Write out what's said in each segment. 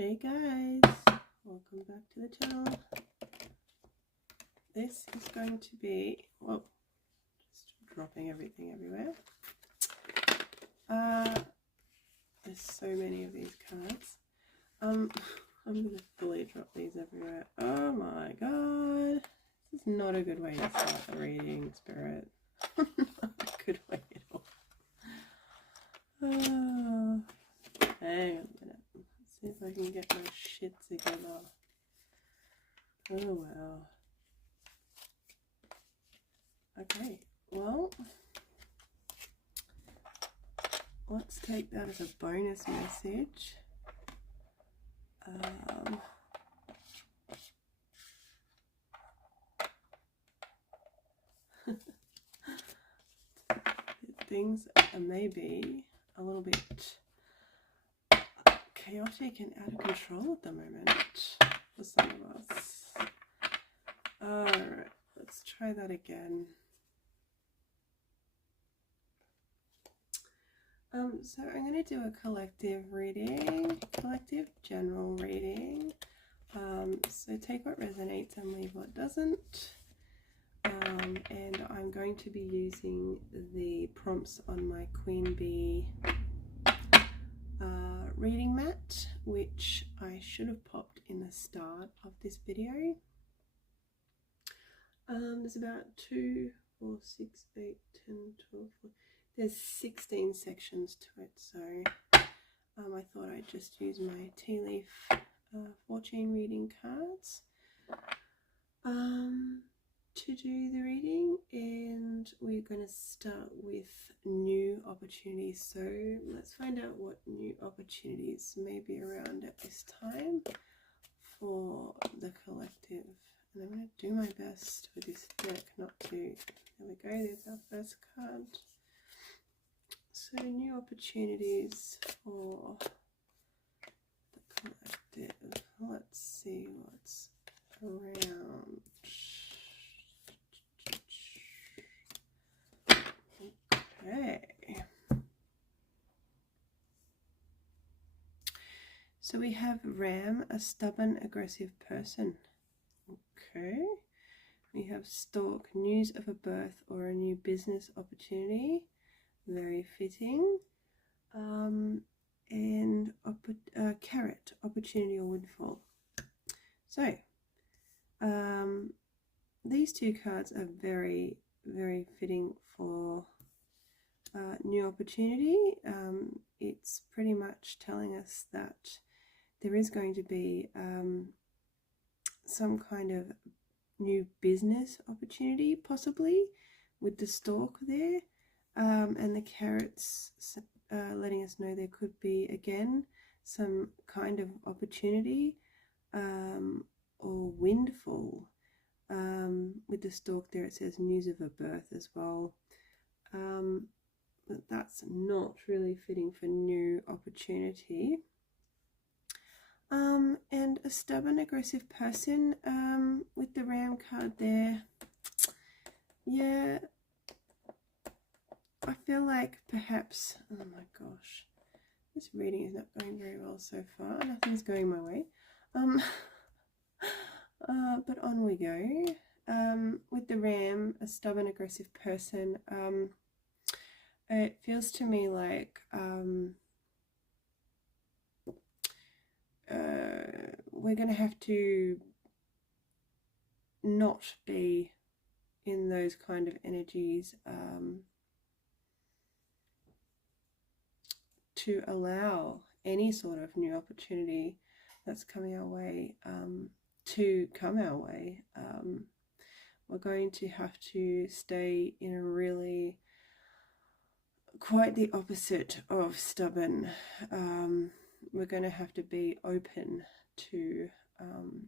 Hey guys, welcome back to the channel. This is going to be, whoa, just dropping everything everywhere. There's so many of these cards. I'm going to fully drop these everywhere. Oh my god, this is not a good way to start the reading, Spirit. Not a good way at all. Hang on a minute. See if I can get my shit together. Oh well. Okay, well, let's take that as a bonus message. Things are maybe a little bit chaotic and out of control at the moment for some of us. Alright, let's try that again. So I'm going to do a collective reading, collective general reading. So take what resonates and leave what doesn't. And I'm going to be using the prompts on my Queen Bee reading mat, which I should have popped in the start of this video. There's about 2, 4, 6, 8, 10, 12, 14. There's 16 sections to it, so I thought I'd just use my tea leaf fortune reading cards to do the reading, and we're going to start with new opportunities. So let's find out what new opportunities may be around at this time for the collective. And I'm going to do my best with this deck not to, there we go, there's our first card. So new opportunities for the collective. Let's see what's around. Okay. So we have Ram, a stubborn, aggressive person. Okay. We have Stork, news of a birth or a new business opportunity. Very fitting. And Carrot, opportunity or windfall. So these two cards are very, very fitting for new opportunity. It's pretty much telling us that there is going to be some kind of new business opportunity, possibly, with the Stork there. And the Carrots letting us know there could be, again, some kind of opportunity or windfall. With the Stork there, it says news of a birth as well. But that's not really fitting for new opportunity. And a stubborn, aggressive person with the Ram card there. Yeah. I feel like perhaps, oh my gosh, this reading is not going very well so far. Nothing's going my way. But on we go. With the Ram, a stubborn, aggressive person, it feels to me like we're going to have to not be in those kind of energies to allow any sort of new opportunity that's coming our way to come our way. We're going to have to stay in a really quite the opposite of stubborn. We're going to have to be open to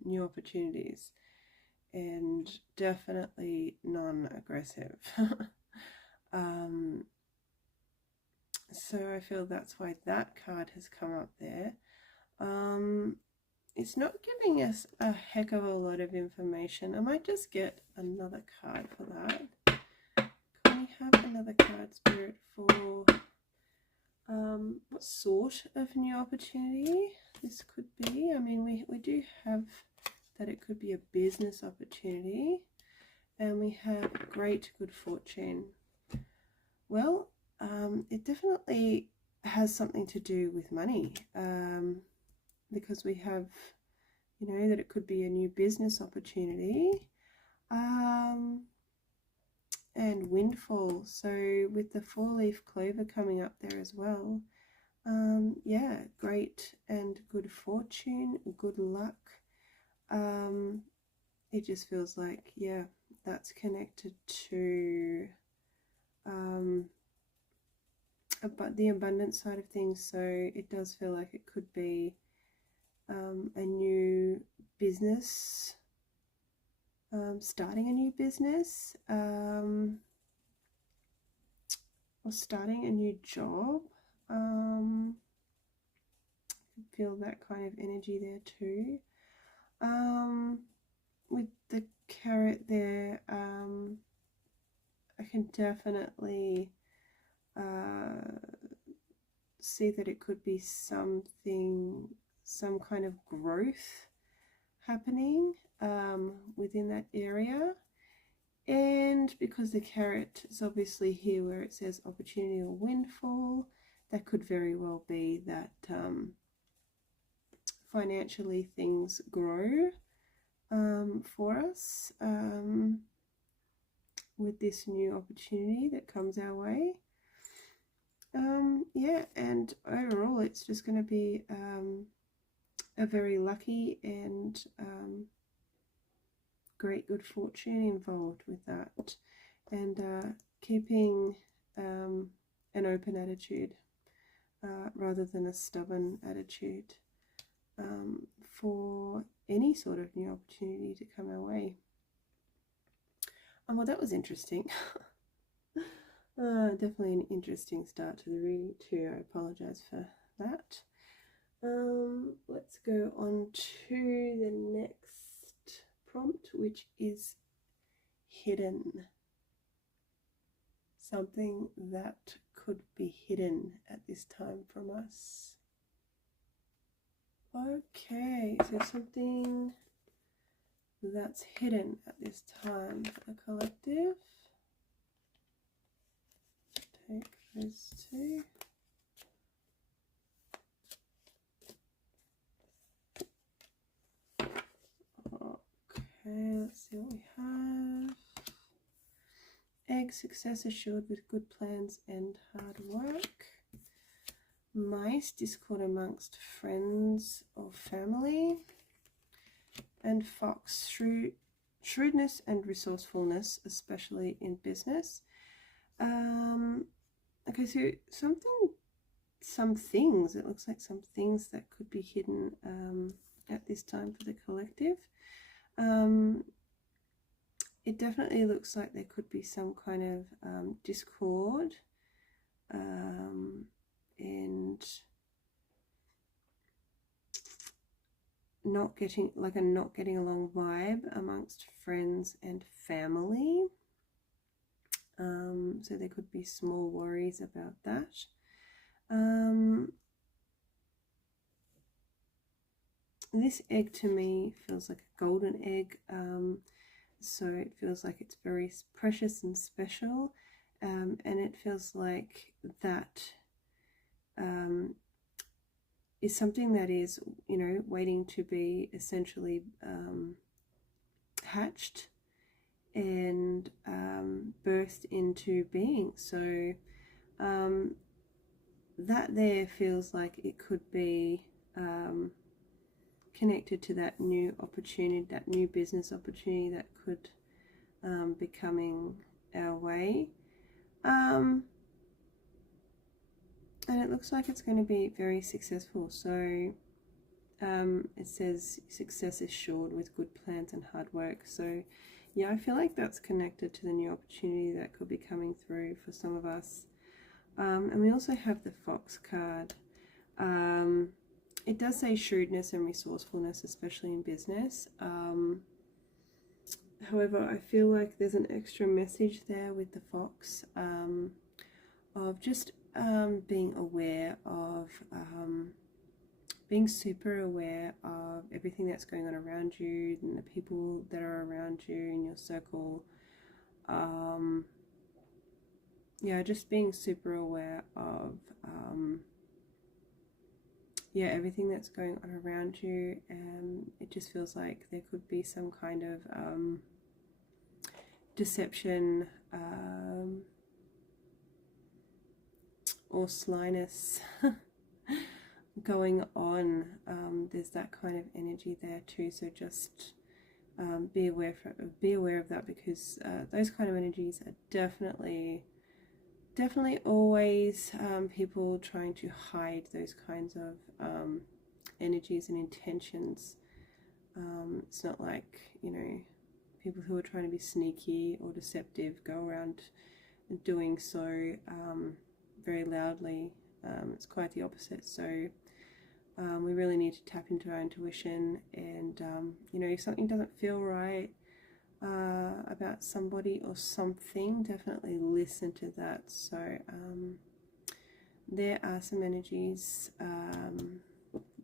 new opportunities and definitely non-aggressive. So I feel that's why that card has come up there. It's not giving us a heck of a lot of information. I might just get another card for that. Can we have another card, Spirit, for what sort of new opportunity this could be. I mean, we do have that it could be a business opportunity, and we have great good fortune. Well, it definitely has something to do with money, because we have, you know, that it could be a new business opportunity, and windfall. So with the 4-leaf clover coming up there as well, yeah, great and good fortune, good luck. It just feels like, yeah, that's connected to but the abundance side of things. So it does feel like it could be a new business, starting a new business, or starting a new job. Feel that kind of energy there too. With the carrot there, I can definitely see that it could be something, some kind of growth happening within that area. And because the carrot is obviously here where it says opportunity or windfall, that could very well be that financially things grow for us with this new opportunity that comes our way. Yeah, and overall it's just going to be a very lucky and great good fortune involved with that, and keeping an open attitude rather than a stubborn attitude for any sort of new opportunity to come our way. Well, that was interesting. Definitely an interesting start to the reading too. I apologize for that. Let's go on to the next prompt, which is hidden. Something that could be hidden at this time from us. Okay, so something that's hidden at this time for the collective. Take those two. Okay, let's see what we have. Egg, success assured with good plans and hard work. Mice, discord amongst friends or family. And fox, shrewdness and resourcefulness, especially in business. Okay, so some things, it looks like some things that could be hidden at this time for the collective. It definitely looks like there could be some kind of discord and not getting along vibe amongst friends and family. So there could be small worries about that. This egg to me feels like a golden egg, so it feels like it's very precious and special, and it feels like that is something that is, you know, waiting to be essentially hatched and birthed into being. So that there feels like it could be connected to that new opportunity, that new business opportunity that could be coming our way. And it looks like it's going to be very successful. So it says success is assured with good plans and hard work. So yeah, I feel like that's connected to the new opportunity that could be coming through for some of us. And we also have the fox card. It does say shrewdness and resourcefulness, especially in business. However, I feel like there's an extra message there with the fox of just being aware of, being super aware of everything that's going on around you and the people that are around you in your circle. Yeah, just being super aware of yeah, everything that's going on around you. It just feels like there could be some kind of deception or slyness going on. There's that kind of energy there too, so just be aware of that, because those kind of energies are definitely always people trying to hide those kinds of energies and intentions. It's not like, you know, people who are trying to be sneaky or deceptive go around doing so very loudly. It's quite the opposite. So we really need to tap into our intuition, and you know, if something doesn't feel right about somebody or something, definitely listen to that. So there are some energies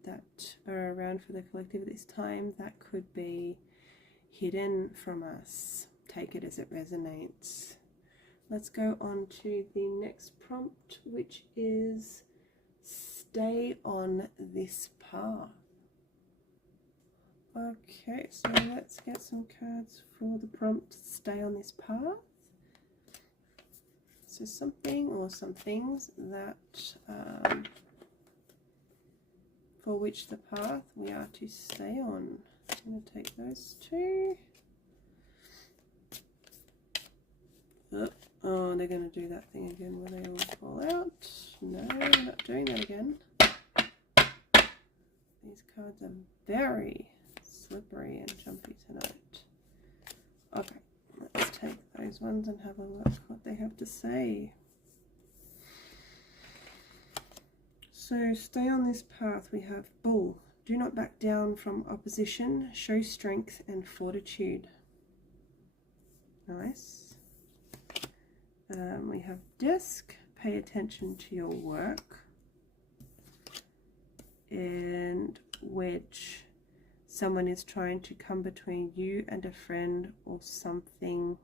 that are around for the collective at this time that could be hidden from us. Take it as it resonates. Let's go on to the next prompt, which is stay on this path. Okay, so let's get some cards for the prompt, stay on this path. So something or some things that for which the path we are to stay on. I'm going to take those two. Oh, they're going to do that thing again where they all fall out. No, we're not doing that again. These cards are very slippery and jumpy tonight. Okay, let's take those ones and have a look what they have to say. So stay on this path. We have Bull. Do not back down from opposition. Show strength and fortitude. Nice. We have Desk. Pay attention to your work. And Wedge. Someone is trying to come between you and a friend or something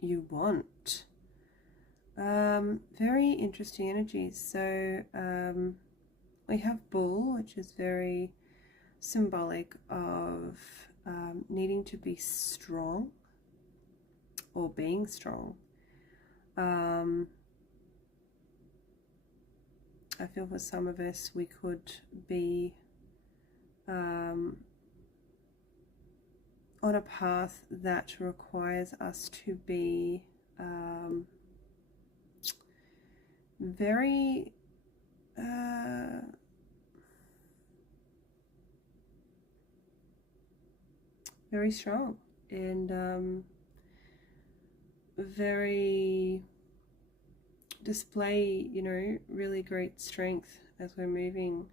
you want. Very interesting energies. So we have Bull, which is very symbolic of needing to be strong or being strong. I feel for some of us we could be on a path that requires us to be very very strong and very display, you know, really great strength as we're moving,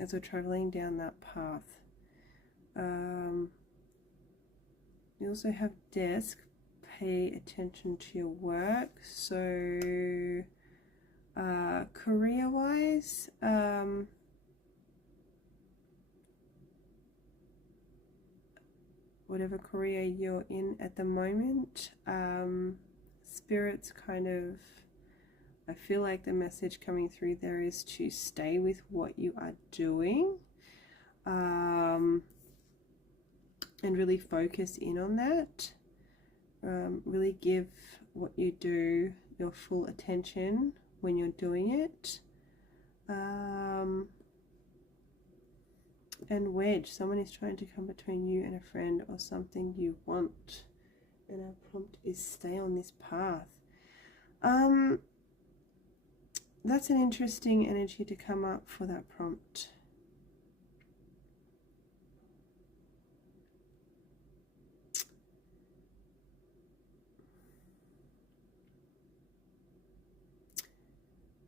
as we're traveling down that path. We also have Desk. Pay attention to your work. So career wise, whatever career you're in at the moment, Spirit's kind of, I feel like the message coming through there is to stay with what you are doing, and really focus in on that. Really give what you do your full attention when you're doing it. And Wedge, someone is trying to come between you and a friend or something you want. And our prompt is stay on this path. That's an interesting energy to come up for that prompt.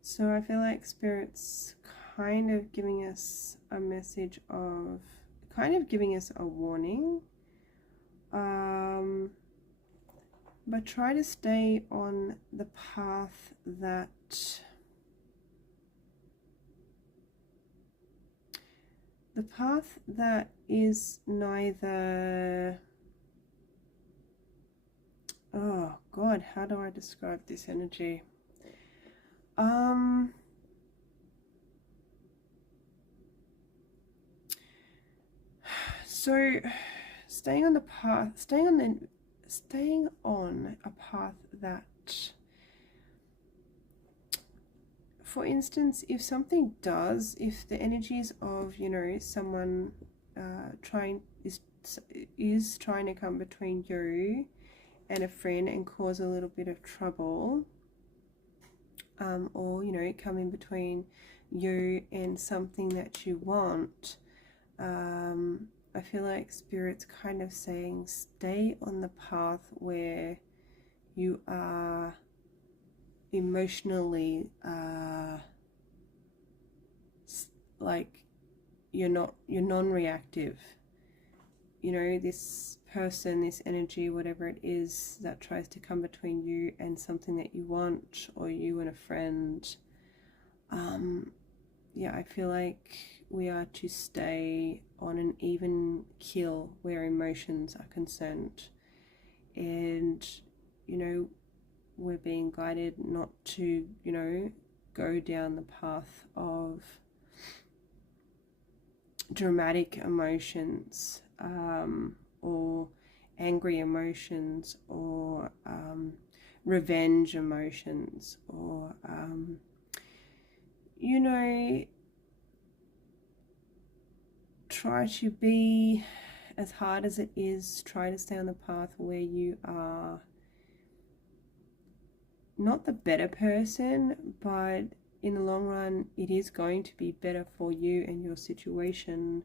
So I feel like Spirit's kind of giving us a message of, kind of giving us a warning, but try to stay on the path that is neither, oh God, how do I describe this energy? So staying on a path that, for instance, if the energies of, you know, someone is trying to come between you and a friend and cause a little bit of trouble, or, you know, come in between you and something that you want, I feel like Spirit's kind of saying stay on the path where you are emotionally like you're non-reactive. You know, this person, this energy, whatever it is that tries to come between you and something that you want, or you and a friend, yeah, I feel like we are to stay on an even keel where emotions are concerned. And, you know, we're being guided not to, you know, go down the path of dramatic emotions, or angry emotions, or revenge emotions, or, you know, try to be, as hard as it is, try to stay on the path where you are not the better person, but in the long run it is going to be better for you and your situation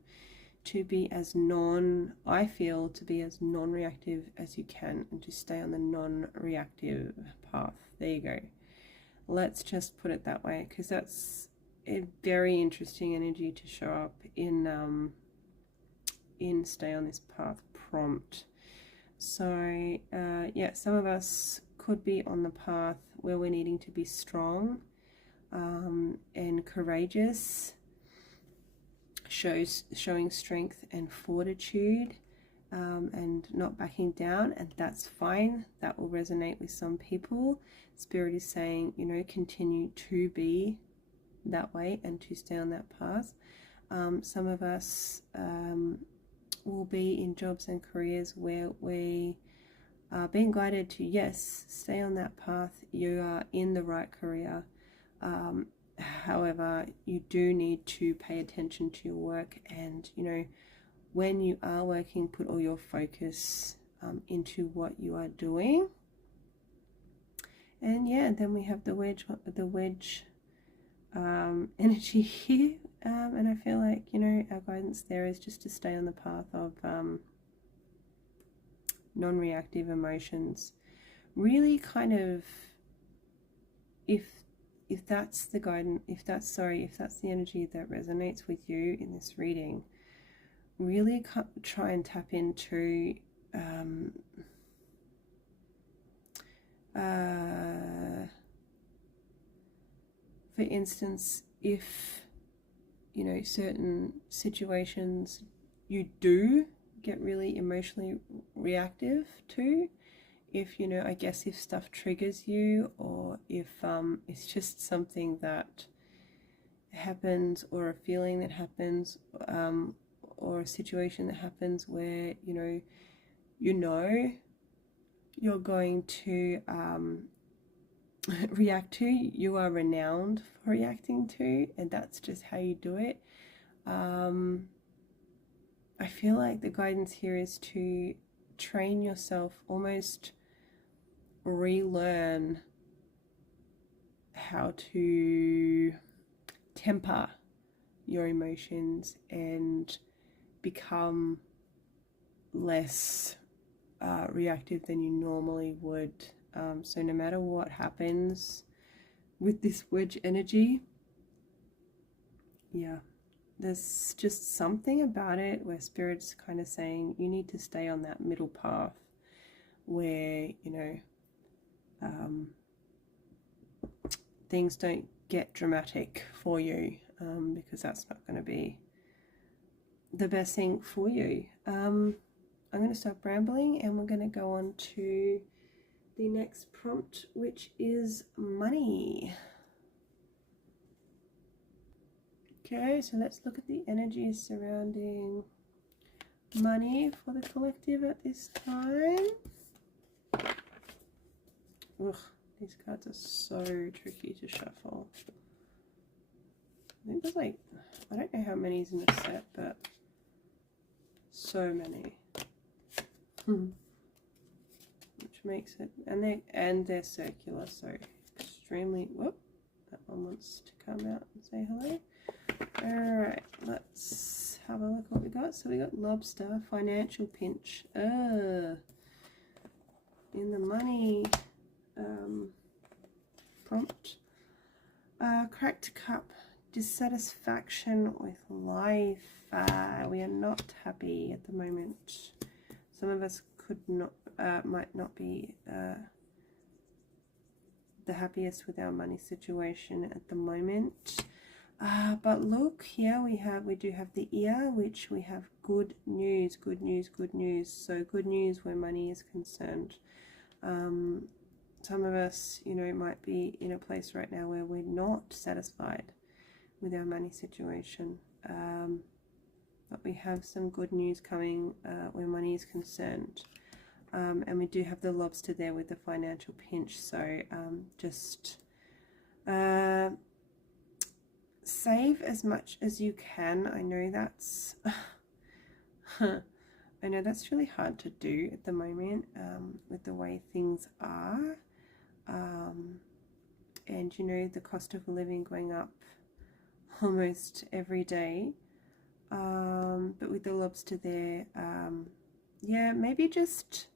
to be as I feel to be as non-reactive as you can, and to stay on the non-reactive path. There you go. Let's just put it that way, because that's a very interesting energy to show up in stay on this path prompt. So yeah, some of us could be on the path where we're needing to be strong and courageous, showing strength and fortitude, and not backing down, and that's fine. That will resonate with some people. Spirit is saying, you know, continue to be that way and to stay on that path. Some of us will be in jobs and careers where we are being guided to, yes, stay on that path. You are in the right career. However, you do need to pay attention to your work, and, you know, when you are working, put all your focus into what you are doing. And yeah, then we have the wedge energy here, and I feel like, you know, our guidance there is just to stay on the path of non-reactive emotions. Really kind of, if that's the guidance, if that's the energy that resonates with you in this reading, really try and tap into for instance, if, you know, certain situations you do get really emotionally reactive to, if, you know, I guess if stuff triggers you, or if it's just something that happens, or a feeling that happens, or a situation that happens where, you know you're going to react to, you are renowned for reacting to, and that's just how you do it. I feel like the guidance here is to train yourself, almost relearn how to temper your emotions and become less reactive than you normally would. So no matter what happens with this wedge energy, yeah, there's just something about it where Spirit's kind of saying you need to stay on that middle path where, you know, things don't get dramatic for you, because that's not going to be the best thing for you. I'm going to stop rambling and we're going to go on to the next prompt, which is money. Okay, so let's look at the energies surrounding money for the collective at this time. Ugh, these cards are so tricky to shuffle. I think there's like, I don't know how many is in the set, but so many. Which makes it, and they're circular, so extremely, whoop, that one wants to come out and say hello. Alright, let's have a look what we got. So we got lobster, financial pinch, in the money prompt, cracked cup, dissatisfaction with life. We are not happy at the moment. Some of us could not, might not be the happiest with our money situation at the moment. But look, here we do have the ear, which we have good news, good news, good news. So good news where money is concerned. Some of us, you know, might be in a place right now where we're not satisfied with our money situation. But we have some good news coming where money is concerned. And we do have the lobster there with the financial pinch. So just save as much as you can. I know that's I know that's really hard to do at the moment with the way things are. And you know, the cost of living going up almost every day. But with the lobster there, yeah, maybe just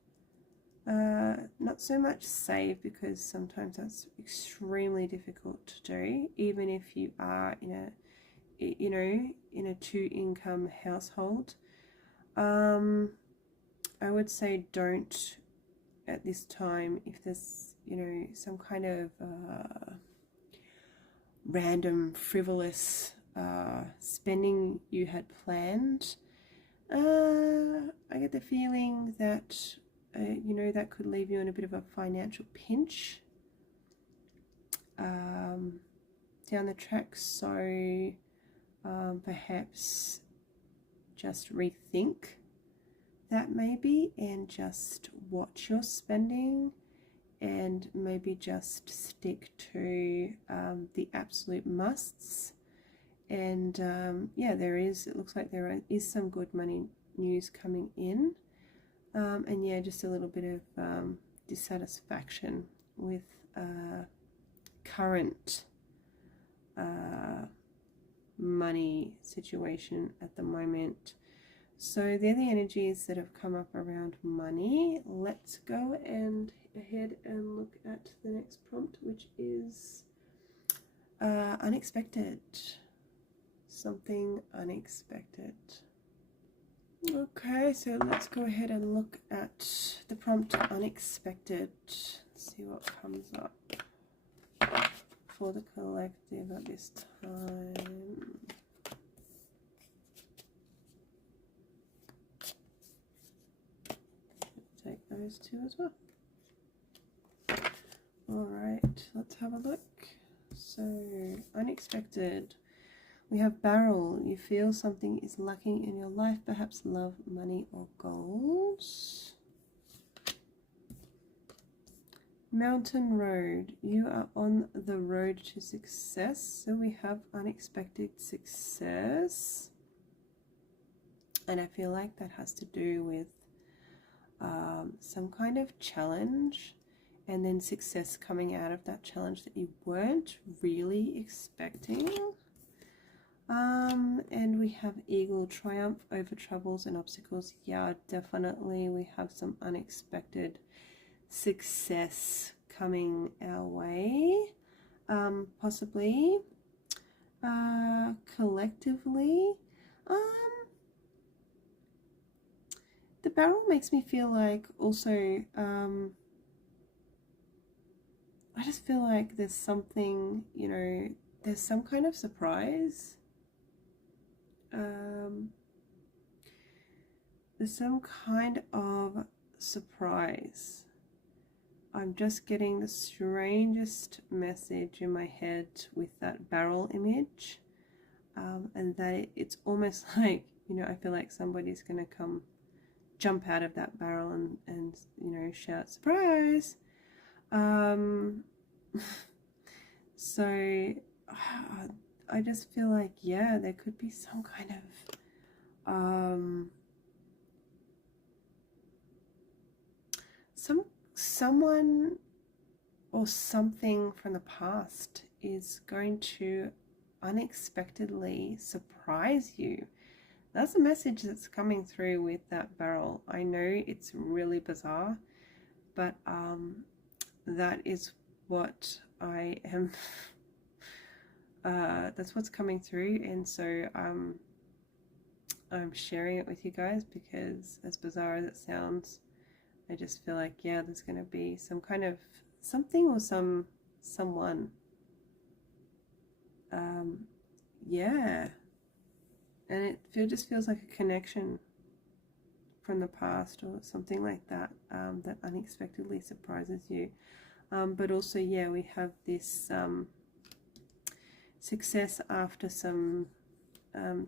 not so much save, because sometimes that's extremely difficult to do, even if you are in a, you know, in a 2-income household. I would say don't at this time, if there's, you know, some kind of random frivolous spending you had planned. I get the feeling that you know, that could leave you in a bit of a financial pinch down the track. So perhaps just rethink that maybe, and just watch your spending, and maybe just stick to the absolute musts. And yeah, it looks like there is some good money news coming in. And yeah, just a little bit of dissatisfaction with current money situation at the moment. So they're the energies that have come up around money. Let's go ahead and look at the next prompt, which is unexpected. Something unexpected. Okay, so let's go ahead and look at the prompt unexpected. Let's see what comes up for the collective at this time. Take those two as well. Alright, let's have a look. So, unexpected. We have barrel. You feel something is lacking in your life, perhaps love, money, or goals. Mountain road. You are on the road to success. So we have unexpected success. And I feel like that has to do with some kind of challenge, and then success coming out of that challenge that you weren't really expecting. And we have eagle, triumph over troubles and obstacles. Yeah, definitely we have some unexpected success coming our way, possibly collectively. The barrel makes me feel like also I just feel like there's something, you know, there's some kind of surprise. There's some kind of surprise. I'm just getting the strangest message in my head with that barrel image, and that it's almost like, you know, I feel like somebody's going to come jump out of that barrel and you know, shout surprise. So I just feel like, yeah, there could be some kind of someone or something from the past is going to unexpectedly surprise you. That's a message that's coming through with that barrel. I know it's really bizarre, but that is what I am that's what's coming through, and so I'm sharing it with you guys because, as bizarre as it sounds, I just feel like, yeah, there's going to be some kind of something or someone. Yeah, and it just feels like a connection from the past or something like that, that unexpectedly surprises you. But also, yeah, we have this success after some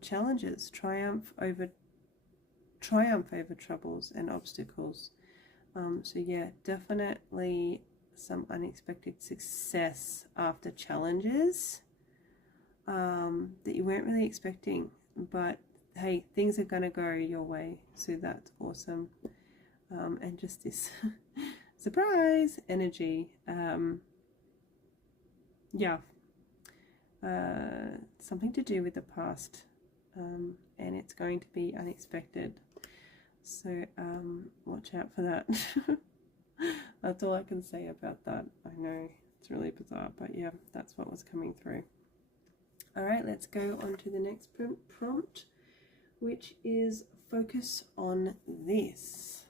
challenges, triumph over troubles and obstacles. So yeah, definitely some unexpected success after challenges that you weren't really expecting, but hey, things are gonna go your way, so that's awesome. And just this surprise energy, yeah, something to do with the past, and it's going to be unexpected, so watch out for that. That's all I can say about that. I know it's really bizarre, but yeah, that's what was coming through. All right, let's go on to the next prompt, which is focus on this.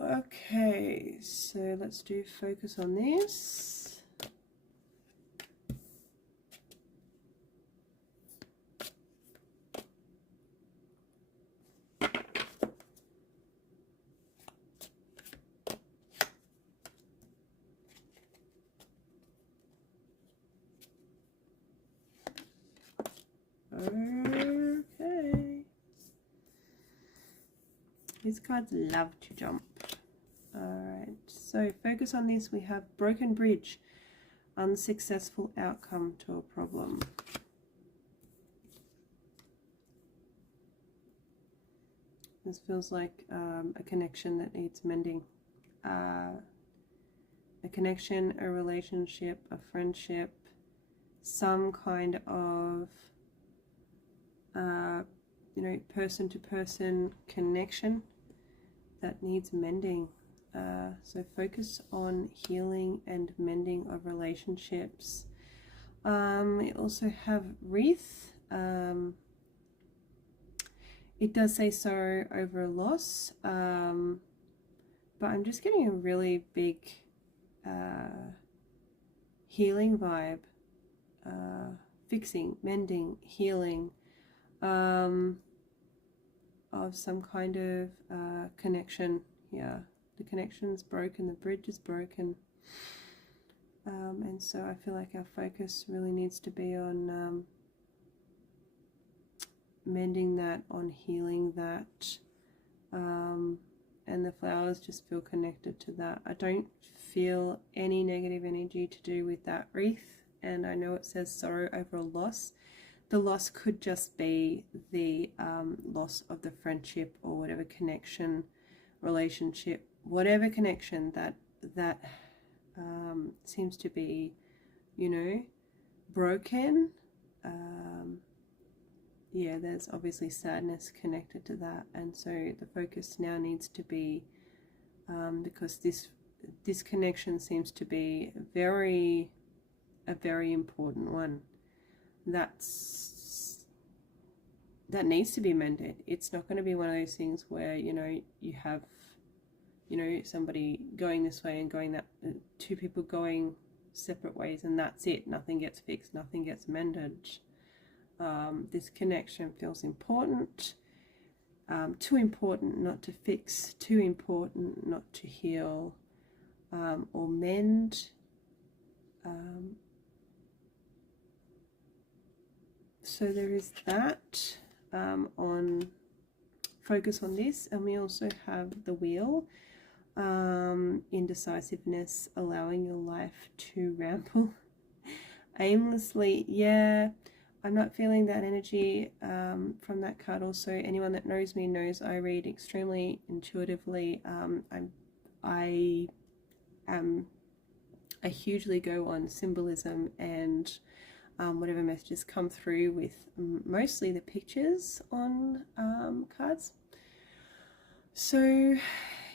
Okay, so let's do focus on this. Okay. These cards love to jump. Alright, so focus on this. We have broken bridge, unsuccessful outcome to a problem. This feels like a connection that needs mending. A connection, a relationship, a friendship, some kind of you know, person-to-person connection that needs mending. So focus on healing and mending of relationships. We also have wreath. It does say sorrow over a loss, but I'm just getting a really big healing vibe, fixing, mending, healing, of some kind of connection. Yeah, the connection's broken, the bridge is broken, and so I feel like our focus really needs to be on mending that, on healing that, and the flowers just feel connected to that. I don't feel any negative energy to do with that wreath, and I know it says sorrow over a loss. The loss could just be the loss of the friendship or whatever connection, relationship, whatever connection that seems to be, you know, broken. Yeah, there's obviously sadness connected to that, and so the focus now needs to be, because this connection seems to be a very important one. That needs to be mended. It's not going to be one of those things where, you know, you have you know, somebody going this way and going that, two people going separate ways, and that's it. Nothing gets fixed, nothing gets mended. This connection feels important. Too important not to fix, too important not to heal or mend. So there is that on focus on this, and we also have the wheel, indecisiveness, allowing your life to ramble aimlessly. Yeah, I'm not feeling that energy from that card. Also, anyone that knows me knows I read extremely intuitively. I hugely go on symbolism and whatever messages come through with mostly the pictures on cards. So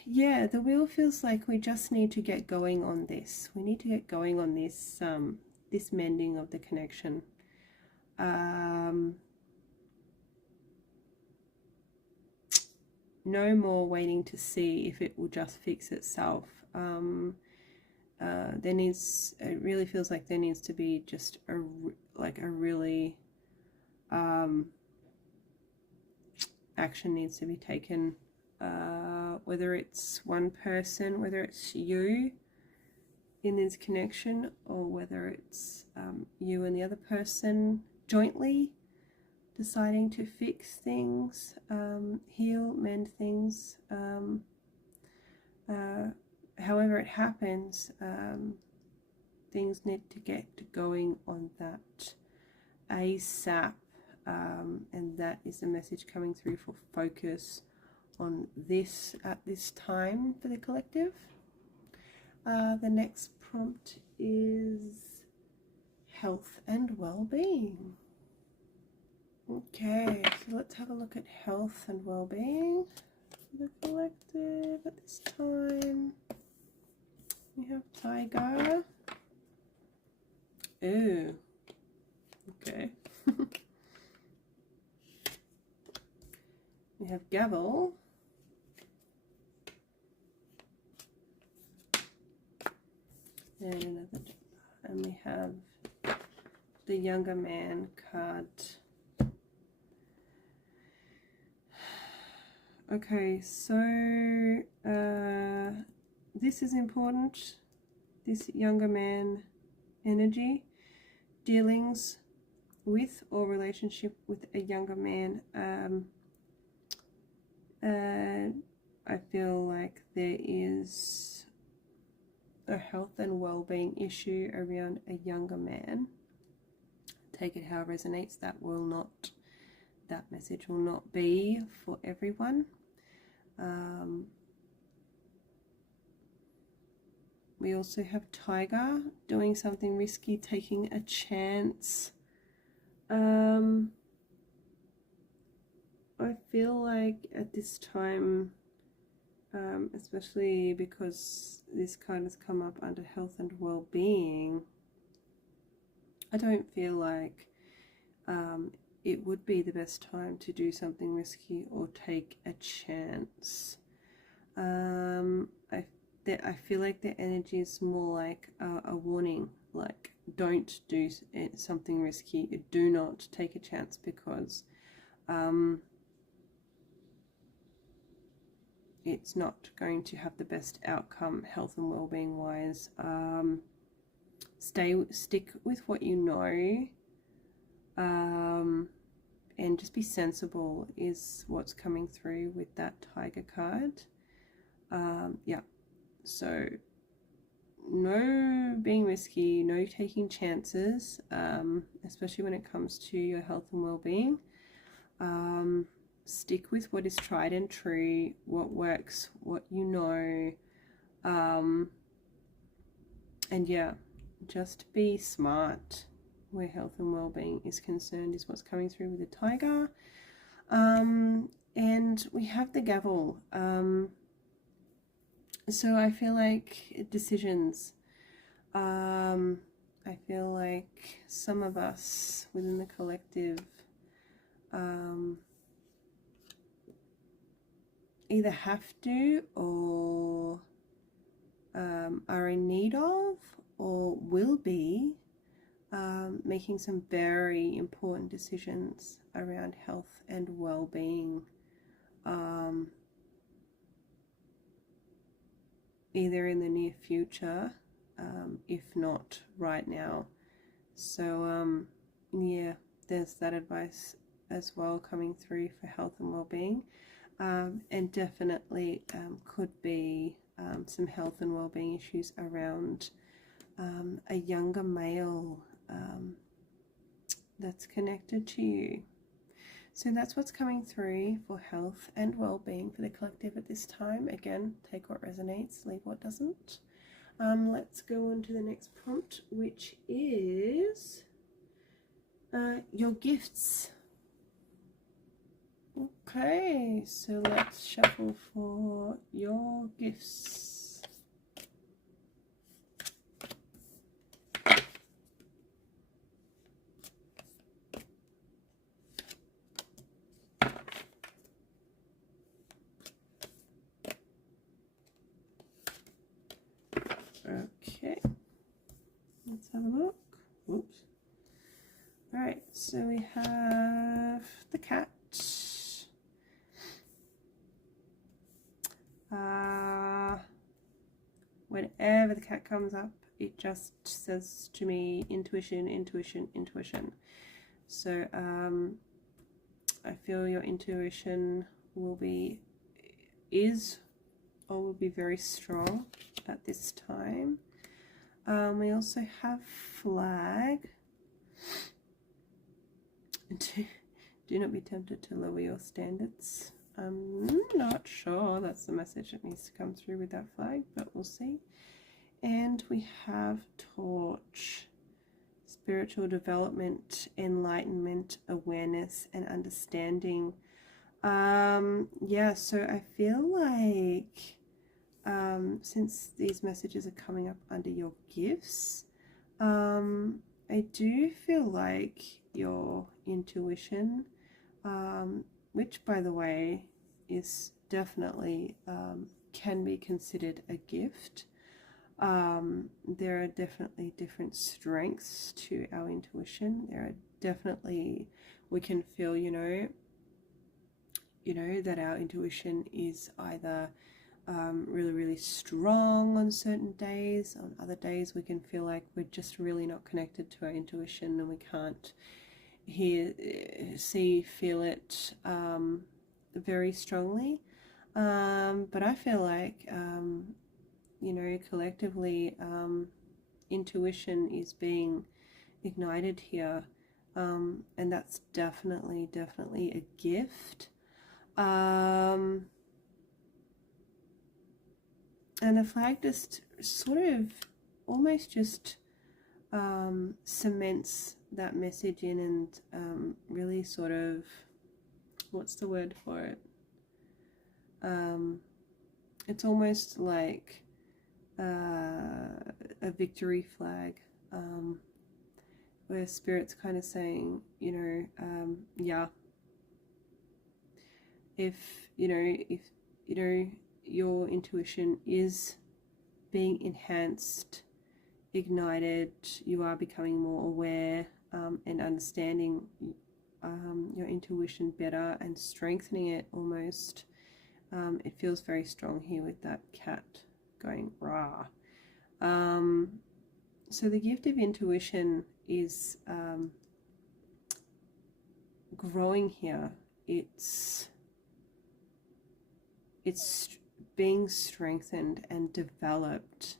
yeah, the wheel feels like we just need to get going on this. We need to get going on this this mending of the connection. No more waiting to see if it will just fix itself. It really feels like there needs to be just a really action needs to be taken, whether it's one person, whether it's you in this connection, or whether it's you and the other person jointly deciding to fix things, heal, mend things. However it happens, things need to get going on that ASAP, and that is the message coming through for focus on this at this time for the collective. The next prompt is health and well-being. Okay, so let's have a look at health and well-being for the collective at this time. We have Tiger. Ooh, okay. We have Gavel. And another, and we have the Younger Man card. Okay, so this is important, this Younger Man energy, dealings with or relationship with a younger man. I feel like there is a health and well-being issue around a younger man. Take it how it resonates. That message will not be for everyone. We also have Tiger, doing something risky, taking a chance. I feel like at this time, especially because this card has come up under health and well-being, I don't feel like it would be the best time to do something risky or take a chance. I feel like the energy is more like a warning, like don't do something risky, do not take a chance, because it's not going to have the best outcome health and well-being wise. Stick with what you know, and just be sensible is what's coming through with that Tiger card. Yeah, so no being risky, no taking chances, especially when it comes to your health and well-being. Stick with what is tried and true, what works, what you know, and yeah, just be smart where health and well-being is concerned is what's coming through with the Tiger. And we have the Gavel. So I feel like decisions. I feel like some of us within the collective either have to or are in need of or will be making some very important decisions around health and well-being, either in the near future, if not right now. So yeah, there's that advice as well coming through for health and well-being, and definitely could be some health and well-being issues around a younger male that's connected to you. So that's what's coming through for health and well-being for the collective at this time. Again, take what resonates, leave what doesn't. Let's go on to the next prompt, which is your gifts. Okay, so let's shuffle for your gifts. Okay, let's have a look. Oops. All right, so we have the cat. Whenever the cat comes up, it just says to me intuition, intuition, intuition. So I feel your intuition will be very strong at this time. We also have flag. Do not be tempted to lower your standards. I'm not sure that's the message that needs to come through with that flag, but we'll see. And we have torch. Spiritual development, enlightenment, awareness, and understanding. Yeah, so I feel like since these messages are coming up under your gifts, I do feel like your intuition, which by the way is definitely can be considered a gift. There are definitely different strengths to our intuition. There are definitely, we can feel, you know that our intuition is either really, really strong on certain days. On other days, we can feel like we're just really not connected to our intuition and we can't feel it very strongly. But I feel like, collectively, intuition is being ignited here, and that's definitely a gift. And the flag just sort of almost just cements that message in and really sort of, what's the word for it? It's almost like a victory flag, where Spirit's kind of saying, yeah, if your intuition is being enhanced, ignited, you are becoming more aware and understanding your intuition better and strengthening it almost. It feels very strong here with that cat going rah. So the gift of intuition is growing here. It's being strengthened and developed,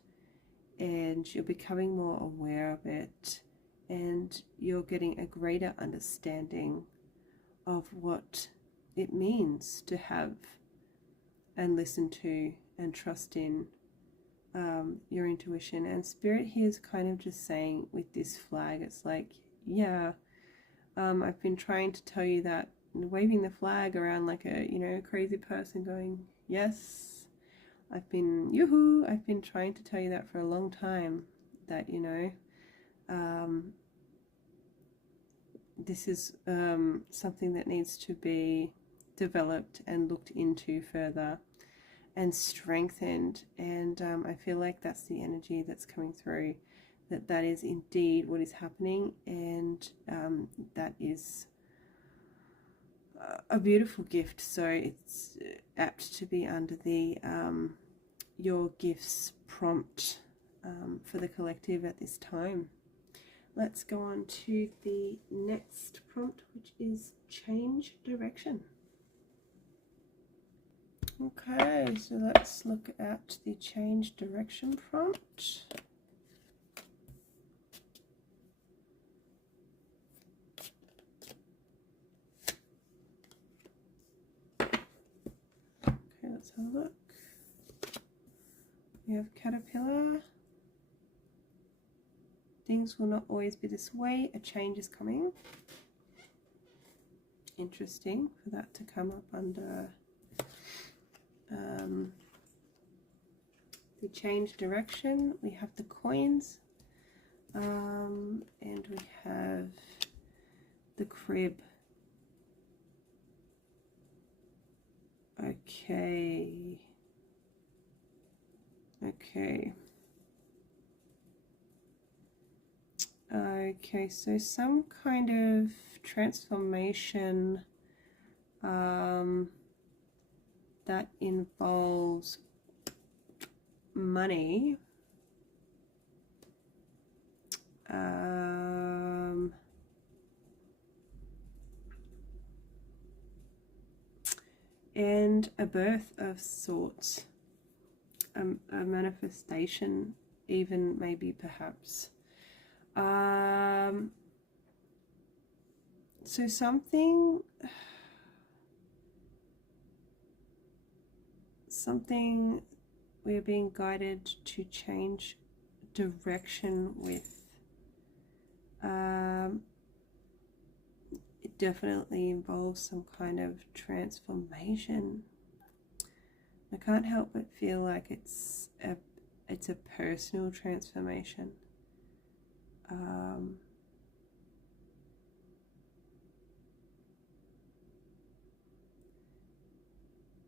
and you're becoming more aware of it, and you're getting a greater understanding of what it means to have and listen to and trust in your intuition. And Spirit here is kind of just saying with this flag, it's like, yeah, I've been trying to tell you that, waving the flag around like a crazy person going, yes, I've been trying to tell you that for a long time, that this is something that needs to be developed and looked into further and strengthened. And I feel like that's the energy that's coming through, that is indeed what is happening, and that is a beautiful gift. So it's apt to be under the your gifts prompt for the collective at this time. Let's go on to the next prompt, which is change direction. Okay, so let's look at the change direction prompt. Okay, let's have a look. We have caterpillar. Things will not always be this way. A change is coming. Interesting for that to come up under the change direction. We have the coins, and we have the crib. Okay. Okay, so some kind of transformation that involves money, and a birth of sorts, a manifestation, even maybe perhaps. So something we're being guided to change direction with. It definitely involves some kind of transformation. I can't help but feel like it's a personal transformation.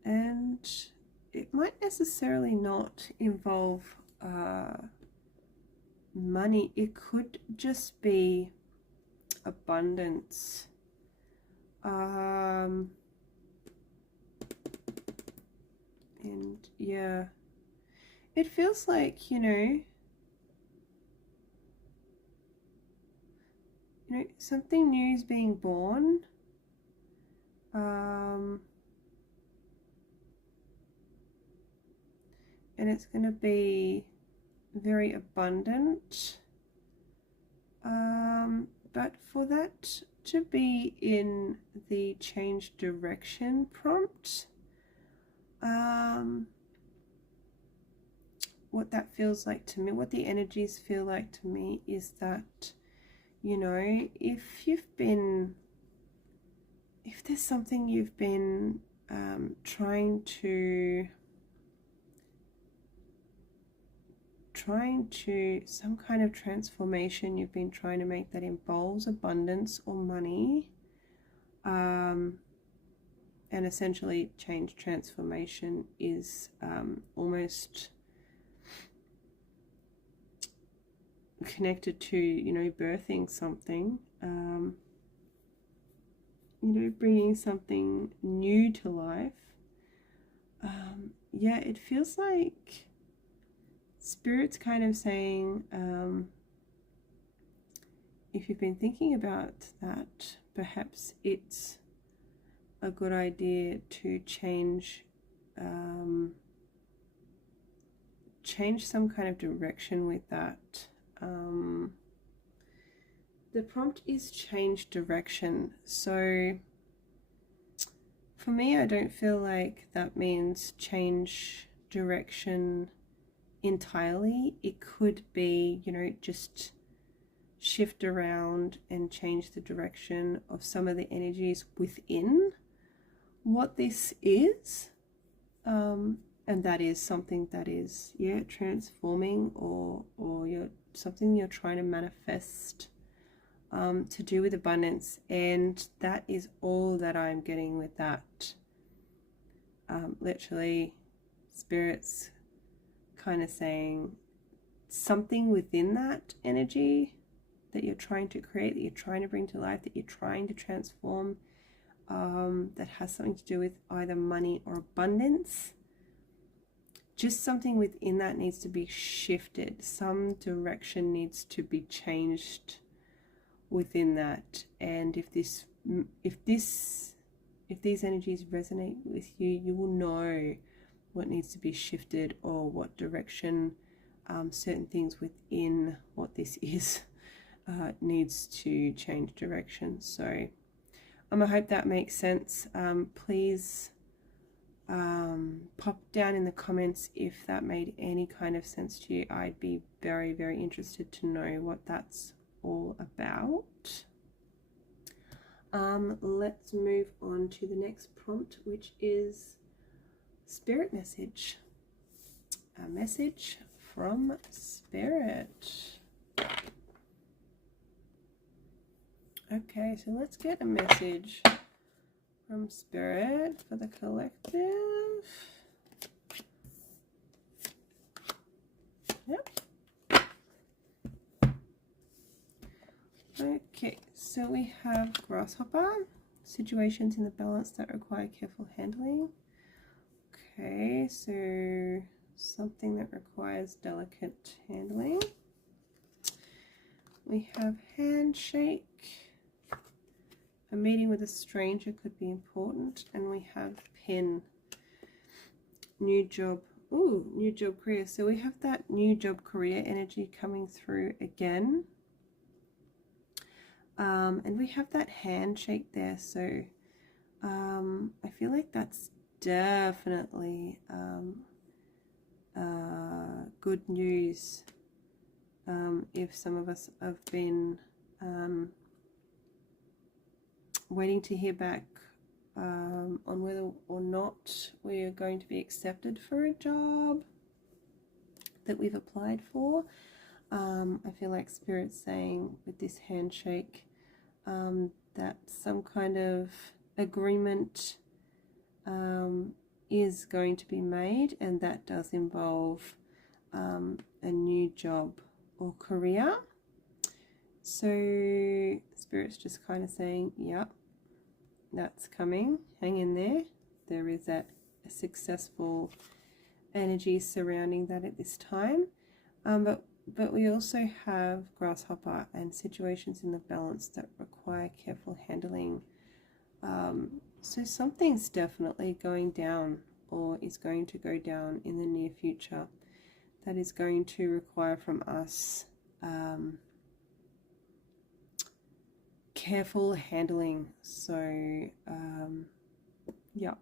And it might necessarily not involve money. It could just be abundance. And yeah, it feels like, you know, something new is being born. And it's going to be very abundant. But for that to be in the change direction prompt, what that feels like to me, what the energies feel like to me, is that, you know, if there's something you've been trying to some kind of transformation you've been trying to make that involves abundance or money, and essentially change transformation is almost connected to, you know, birthing something, you know, bringing something new to life. Yeah, it feels like Spirit's kind of saying, if you've been thinking about that, perhaps it's a good idea to change some kind of direction with that. The prompt is change direction. So for me, I don't feel like that means change direction entirely. It could be, you know, just shift around and change the direction of some of the energies within what this is, and that is something that is, yeah, transforming, or you're something you're trying to manifest to do with abundance, and that is all that I'm getting with that. Literally, Spirit's kind of saying something within that energy that you're trying to create, that you're trying to bring to life, that you're trying to transform, that has something to do with either money or abundance. Just something within that needs to be shifted. Some direction needs to be changed within that. And if these energies resonate with you, you will know what needs to be shifted or what direction certain things within what this is needs to change direction. So I hope that makes sense. Please pop down in the comments if that made any kind of sense to you. I'd be very, very interested to know what that's all about. Let's move on to the next prompt, which is Spirit message. A message from Spirit. Okay, so let's get a message from Spirit for the collective. Yep. Okay, so we have grasshopper, situations in the balance that require careful handling. Okay, so something that requires delicate handling. We have handshake. A meeting with a stranger could be important. And we have pin. New job. Ooh, new job career. So we have that new job career energy coming through again. And we have that handshake there. So I feel like that's definitely good news. If some of us have been waiting to hear back on whether or not we are going to be accepted for a job that we've applied for. I feel like Spirit's saying with this handshake that some kind of agreement is going to be made, and that does involve a new job or career. So Spirit's just kind of saying, yep, that's coming. Hang in there. There is that successful energy surrounding that at this time. But we also have grasshopper and situations in the balance that require careful handling. So something's definitely going down or is going to go down in the near future that is going to require from us careful handling. So yeah,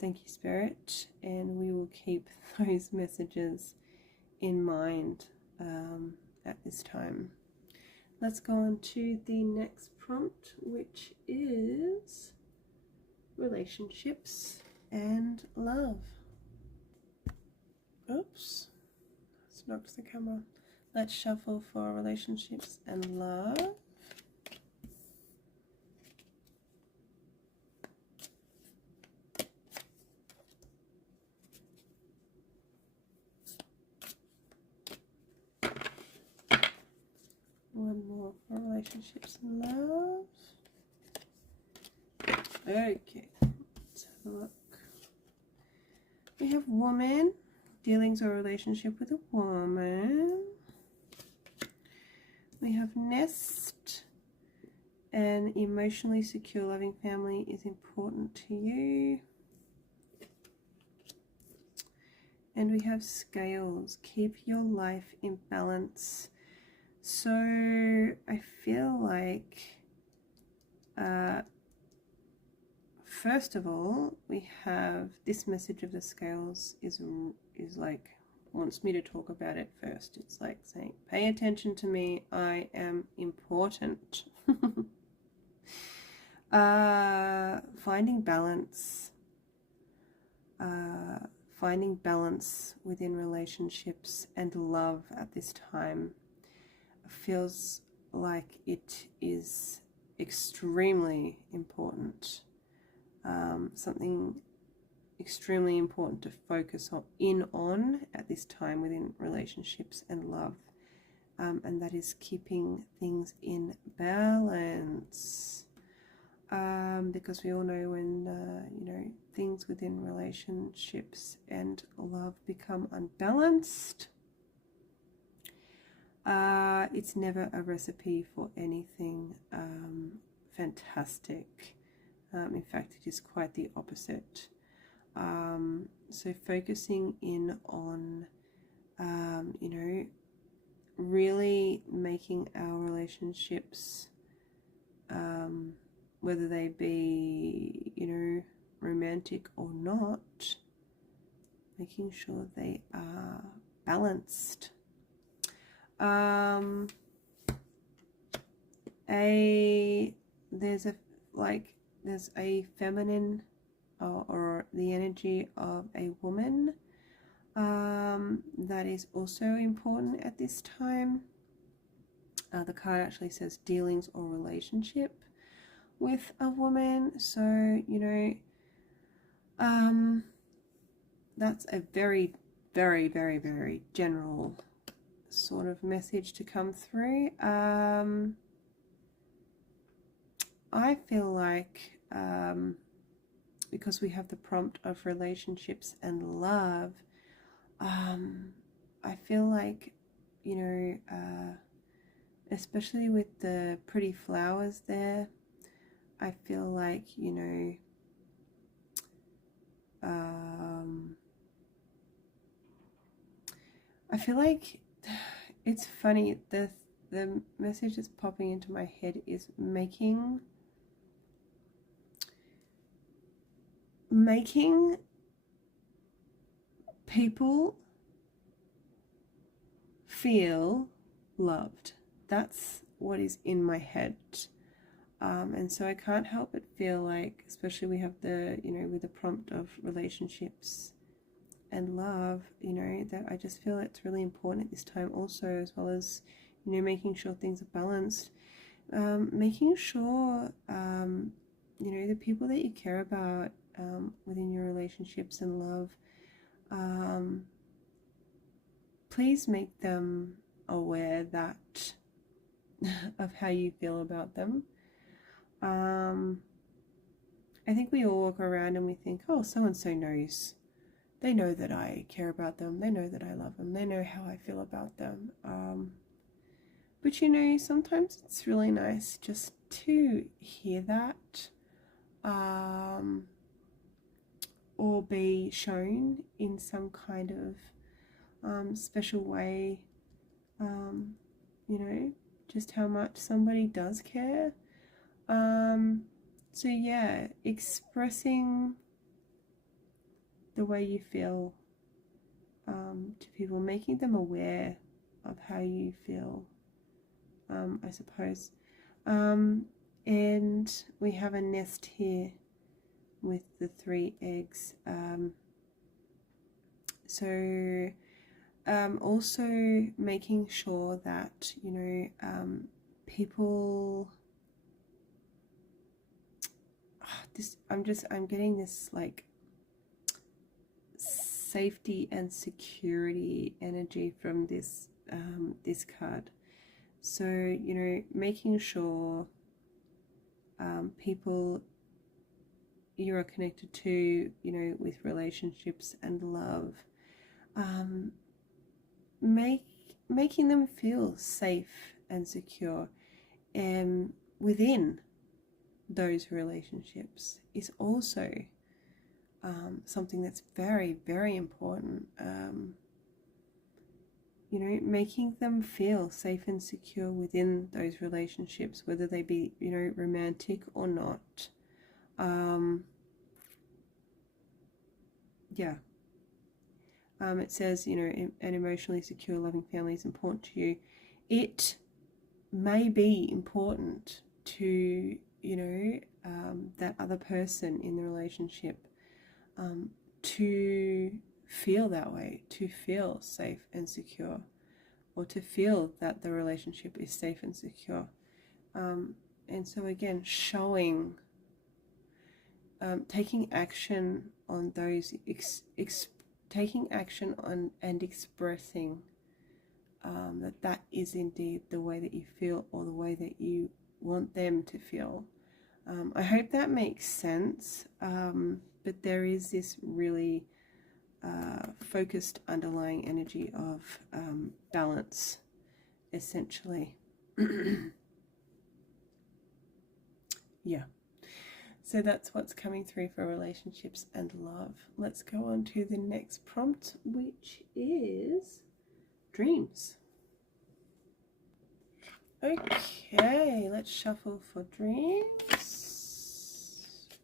thank you, Spirit, and we will keep those messages in mind at this time. Let's go on to the next prompt, which is relationships and love. Oops, let's knock the camera. Let's shuffle for relationships and love. One more for relationships and love. Okay, let's have a look. We have woman, dealings or relationship with a woman. We have nest, an emotionally secure, loving family is important to you. And we have scales, keep your life in balance. So I feel like, first of all, we have this message of the scales is like, wants me to talk about it first. It's like saying, pay attention to me, I am important. Finding balance. Finding balance within relationships and love at this time feels like it is extremely important, something extremely important to focus on at this time within relationships and love, and that is keeping things in balance, because we all know when things within relationships and love become unbalanced, it's never a recipe for anything fantastic. In fact, it is quite the opposite. So focusing in on, really making our relationships, whether they be, romantic or not, making sure they are balanced. There's a feminine or the energy of a woman that is also important at this time. The card actually says dealings or relationship with a woman, so that's a very, very, very, very general sort of message to come through. I feel like because we have the prompt of relationships and love, I feel like, especially with the pretty flowers there, I feel like, I feel like it's funny, the message that's popping into my head is making people feel loved. That's what is in my head. And so I can't help but feel like, especially we have the, with the prompt of relationships and love, that I just feel it's really important at this time also, as well as, making sure things are balanced. Making sure, the people that you care about within your relationships and love, please make them aware that of how you feel about them. I think we all walk around and we think, oh, so-and-so knows. They know that I care about them. They know that I love them. They know how I feel about them. But sometimes it's really nice just to hear that, or be shown in some kind of special way, just how much somebody does care. So yeah, expressing the way you feel to people, making them aware of how you feel, I suppose. And we have a nest here with the 3 eggs. So also making sure that, people, I'm getting this like safety and security energy from this this card. So making sure people you are connected to, with relationships and love, making them feel safe and secure, and within those relationships is also something that's very, very important. Making them feel safe and secure within those relationships, whether they be, romantic or not. It says, an emotionally secure, loving family is important to you. It may be important to, that other person in the relationship to feel that way, to feel safe and secure, or to feel that the relationship is safe and secure. And so again, showing, taking action on those, taking action on and expressing that is indeed the way that you feel, or the way that you want them to feel. I hope that makes sense, but there is this really focused underlying energy of balance, essentially. Yeah. So that's what's coming through for relationships and love. Let's go on to the next prompt, which is dreams. Okay, let's shuffle for dreams.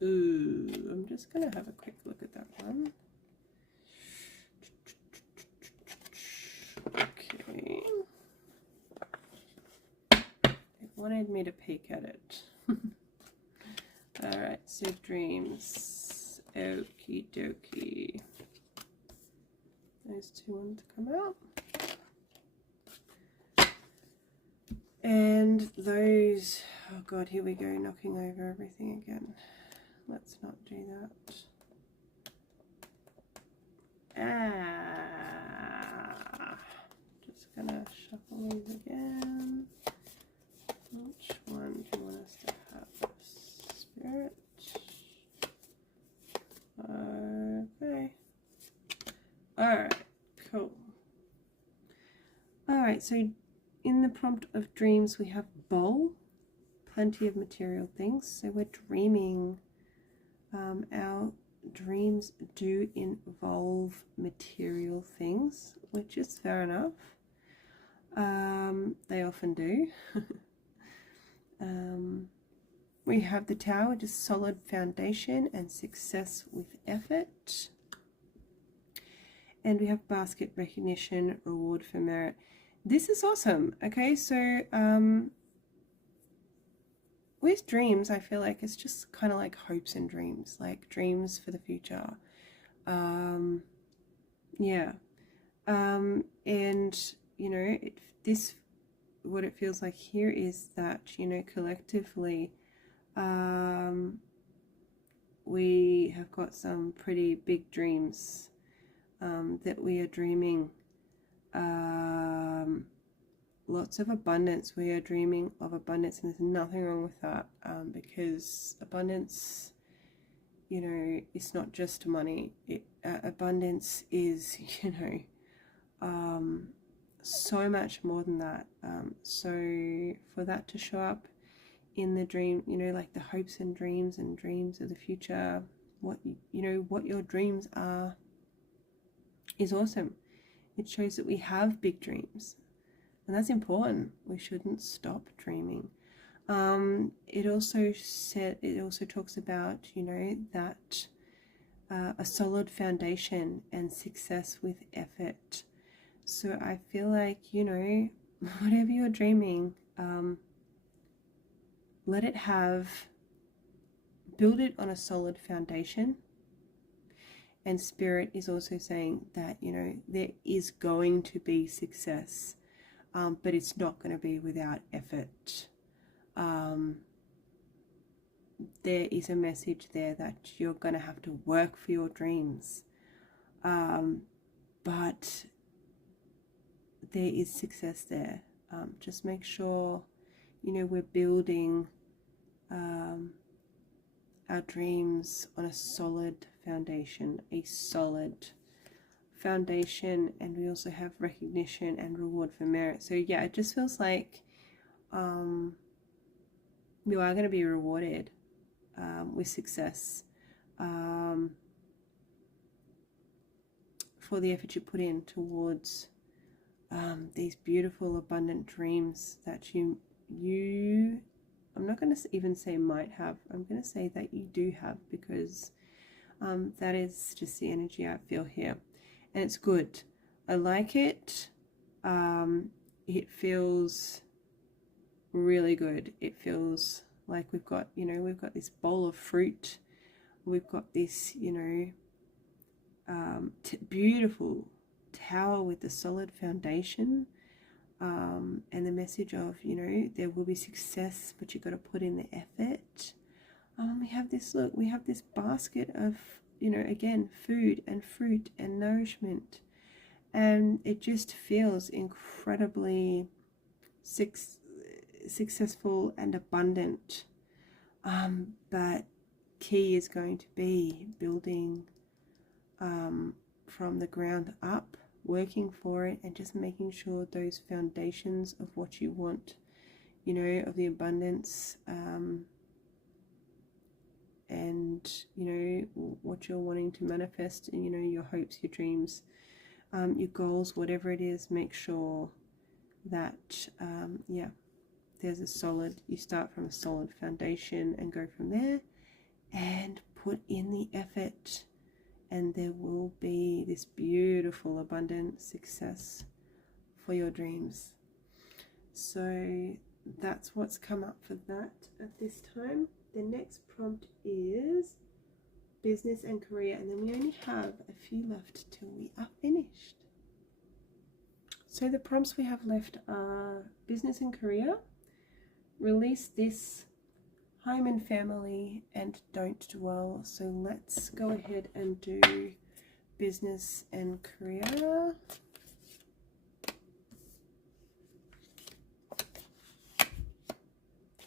Ooh, I'm just going to have a quick look at that one. Okay. It wanted me to peek at it. Alright, so dreams. Okie dokie. Those two want to come out. And those, oh god, here we go, knocking over everything again. Let's not do that. Just gonna shuffle these again. Which one do you want us to have? Spirit. Okay. Alright, cool. Alright, so in the prompt of dreams we have bowl, plenty of material things. So we're dreaming. Our dreams do involve material things, which is fair enough. They often do. We have the Tower, which is solid foundation and success with effort. And we have basket, recognition, reward for merit. This is awesome. Okay, so with dreams, I feel like it's just kind of like hopes and dreams, like dreams for the future. Yeah. And, you know, what it feels like here is that, you know, collectively, we have got some pretty big dreams that we are dreaming. Lots of abundance. We are dreaming of abundance, and there's nothing wrong with that, because abundance, you know, it's not just money. Abundance is, you know, so much more than that. So for that to show up in the dream, you know, like the hopes and dreams of the future, what you know, what your dreams are, is awesome. It shows that we have big dreams, and that's important. We shouldn't stop dreaming. It also talks about, you know, that a solid foundation and success with effort. So I feel like, you know, whatever you're dreaming, let it build it on a solid foundation. And Spirit is also saying that, you know, there is going to be success, but it's not going to be without effort. There is a message there that you're going to have to work for your dreams, but there is success there. Just make sure, you know, we're building our dreams on a solid foundation, and we also have recognition and reward for merit. So yeah, it just feels like you are going to be rewarded with success for the effort you put in towards these beautiful abundant dreams that you I'm not going to even say might have, I'm going to say that you do have, because that is just the energy I feel here, and it's good. I like it. It feels really good. It feels like we've got, you know, we've got this bowl of fruit, we've got this, you know, beautiful tower with the solid foundation. and the message of, you know, there will be success, but you've got to put in the effort. We have this, look, we have this basket of, you know, again, food and fruit and nourishment, and it just feels incredibly successful and abundant. But key is going to be building from the ground up, working for it, and just making sure those foundations of what you want, you know, of the abundance, and, you know, what you're wanting to manifest, and, you know, your hopes, your dreams, your goals, whatever it is, make sure that, yeah, there's a solid, you start from a solid foundation and go from there, and put in the effort, and there will be this beautiful, abundant success for your dreams. So that's what's come up for that at this time. The next prompt is business and career, and then we only have a few left till we are finished. So the prompts we have left are business and career, release this, home and family, and don't dwell. So let's go ahead and do business and career.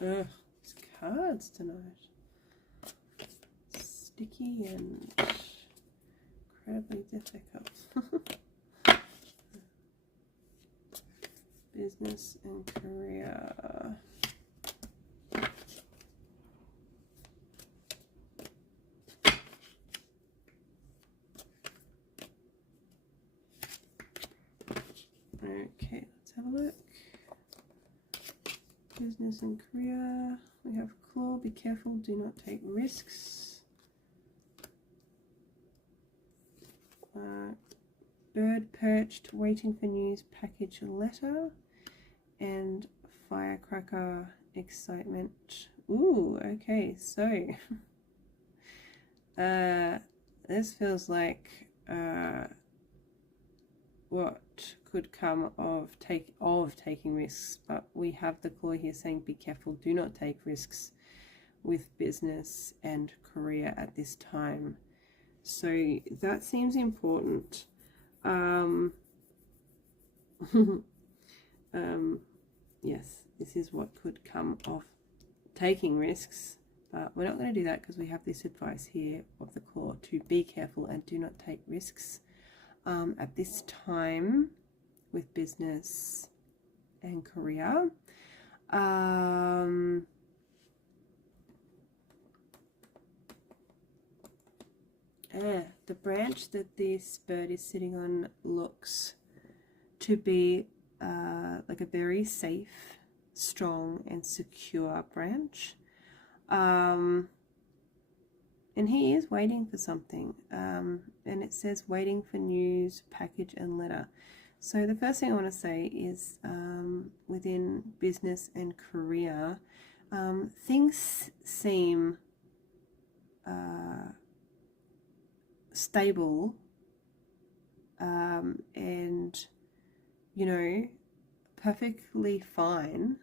Ugh, these cards tonight. Sticky and incredibly difficult. Business and career. Okay, let's have a look. Business and career. We have claw, be careful, do not take risks. Bird perched, waiting for news, package letter. And firecracker, excitement. Ooh, okay, so this feels like what could come of taking risks, but we have the claw here saying be careful, do not take risks with business and career at this time. So that seems important. Yes, this is what could come of taking risks, but we're not going to do that because we have this advice here of the claw to be careful and do not take risks at this time with business and career. The branch that this bird is sitting on looks to be like a very safe, strong and secure branch, and he is waiting for something, and it says waiting for news, package and letter. So the first thing I want to say is within business and career, things seem stable, and, you know, perfectly fine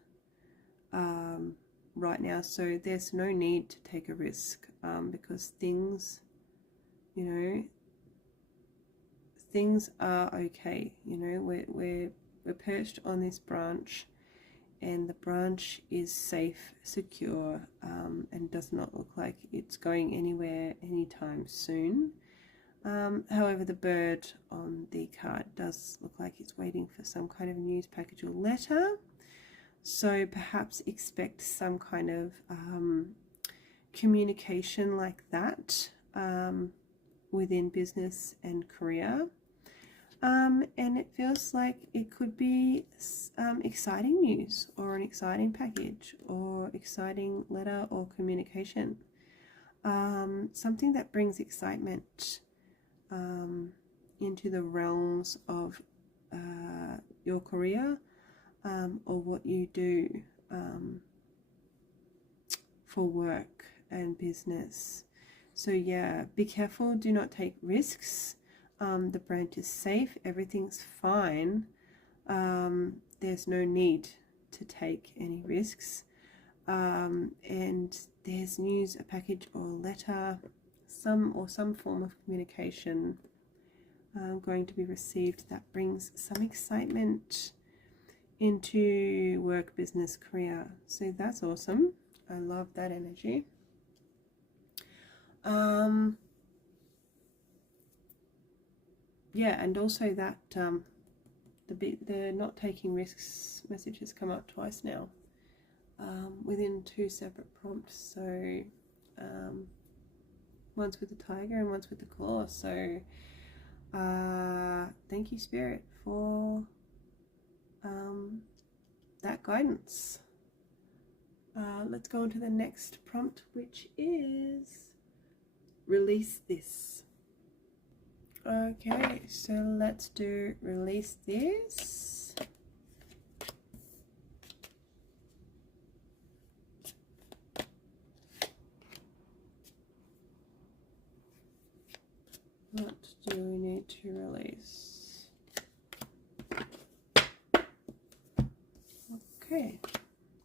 right now. So there's no need to take a risk, because things, you know, things are okay. You know, we're perched on this branch, and the branch is safe, secure, and does not look like it's going anywhere anytime soon. However, the bird on the card does look like it's waiting for some kind of news, package or letter. So perhaps expect some kind of communication like that within business and career. And it feels like it could be exciting news or an exciting package or exciting letter or communication. Something that brings excitement into the realms of your career, or what you do for work and business. So yeah, be careful, do not take risks. The branch is safe, everything's fine, there's no need to take any risks. And there's news, a package or letter, some form of communication going to be received that brings some excitement into work, business, career. So that's awesome. I love that energy. Yeah, and also that the not taking risks message has come up twice now, within 2 separate prompts. So once with the tiger and once with the claw. So thank you, Spirit, for that guidance. Let's go on to the next prompt, which is release this. Okay, so let's do release this. What do we need to release? Okay,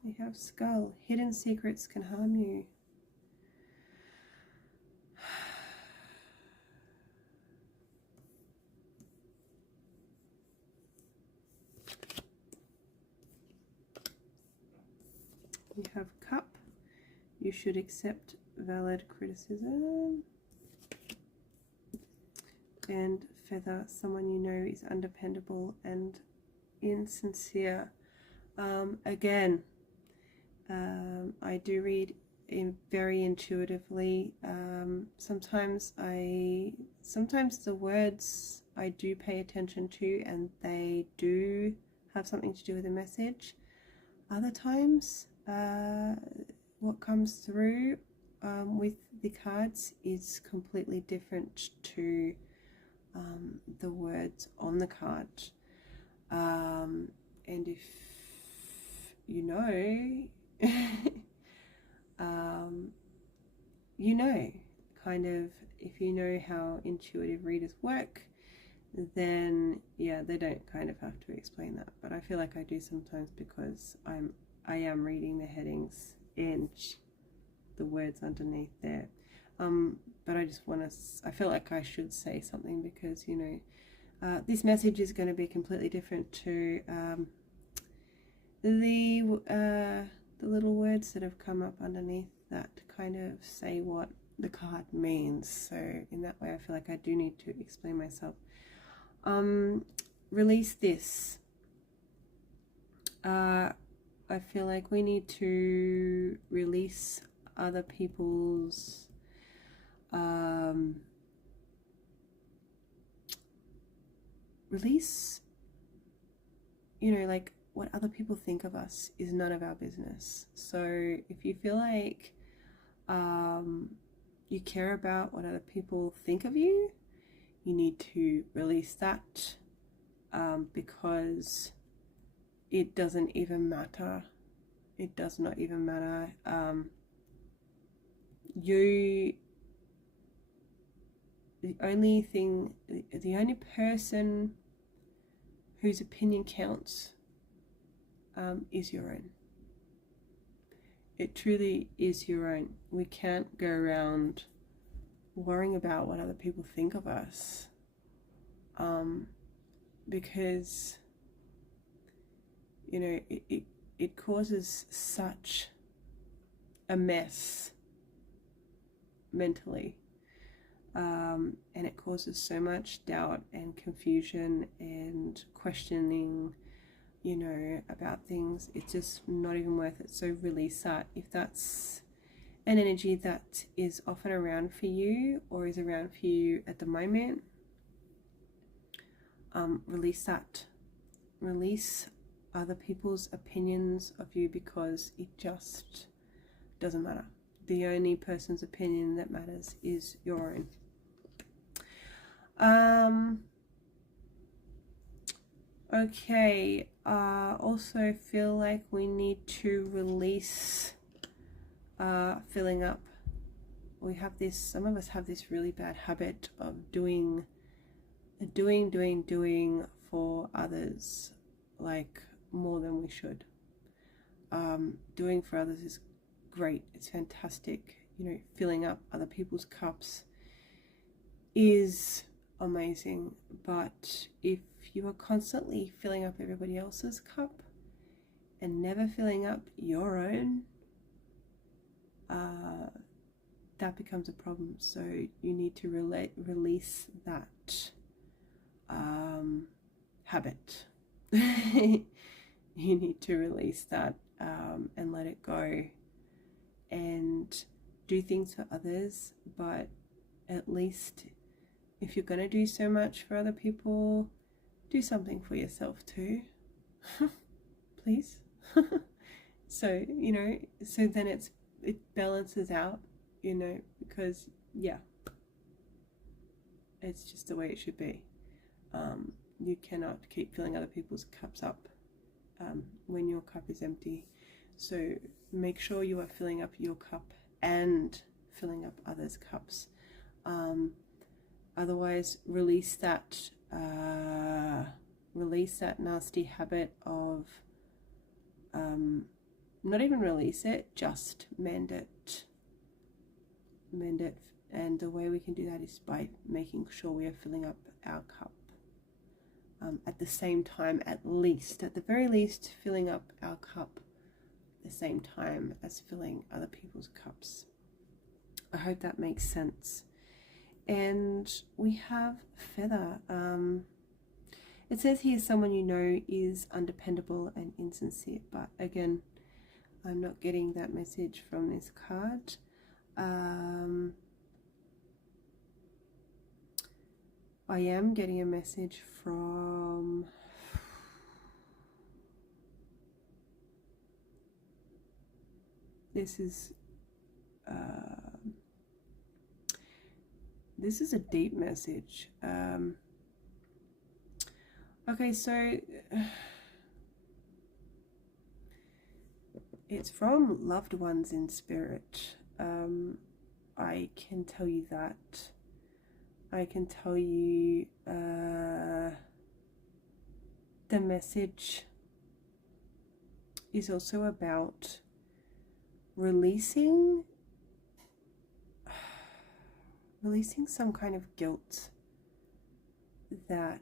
we have skull. Hidden secrets can harm you. We have cup. You should accept valid criticism. And feather. Someone you know is undependable and insincere. Again, I do read very intuitively. Sometimes the words I do pay attention to, and they do have something to do with the message. Other times, what comes through with the cards is completely different to the words on the card. And if you know, you know, kind of, if you know how intuitive readers work, then yeah, they don't kind of have to explain that. But I feel like I do sometimes, because I am reading the headings and the words underneath there. But I just want to, I feel like I should say something, because, you know, this message is going to be completely different to the little words that have come up underneath that kind of say what the card means. So in that way, I feel like I do need to explain myself. Release this. I feel like we need to release other people's release, you know, like, what other people think of us is none of our business. So if you feel like you care about what other people think of you, you need to release that, because it doesn't even matter. It does not even matter. The only person whose opinion counts is your own. It truly is your own. We can't go around worrying about what other people think of us, because, you know, it causes such a mess mentally, and it causes so much doubt and confusion and questioning, you know, about things. It's just not even worth it. So release that. If that's an energy that is often around for you, or is around for you at the moment, release that. Release other people's opinions of you, because it just doesn't matter. The only person's opinion that matters is your own. Okay, also feel like we need to release filling up. We have this, some of us have this really bad habit of doing for others. Like, more than we should. Doing for others is great. It's fantastic. You know, filling up other people's cups is amazing. But if you are constantly filling up everybody else's cup and never filling up your own, that becomes a problem. So you need to release that habit. You need to release that and let it go, and do things for others, but at least if you're going to do so much for other people, do something for yourself too. Please. So, you know, so then it balances out, you know, because yeah, it's just the way it should be. You cannot keep filling other people's cups up when your cup is empty. So make sure you are filling up your cup and filling up others' cups. Otherwise, release that nasty habit of not even release it, just mend it. And the way we can do that is by making sure we are filling up our cup. At the same time, at the very least, filling up our cup at the same time as filling other people's cups. I hope that makes sense. And we have Feather. It says here someone you know is undependable and insincere, but again, I'm not getting that message from this card. I am getting a message from this is a deep message. Okay, so it's from loved ones in spirit. I can tell you that. I can tell you the message is also about releasing some kind of guilt that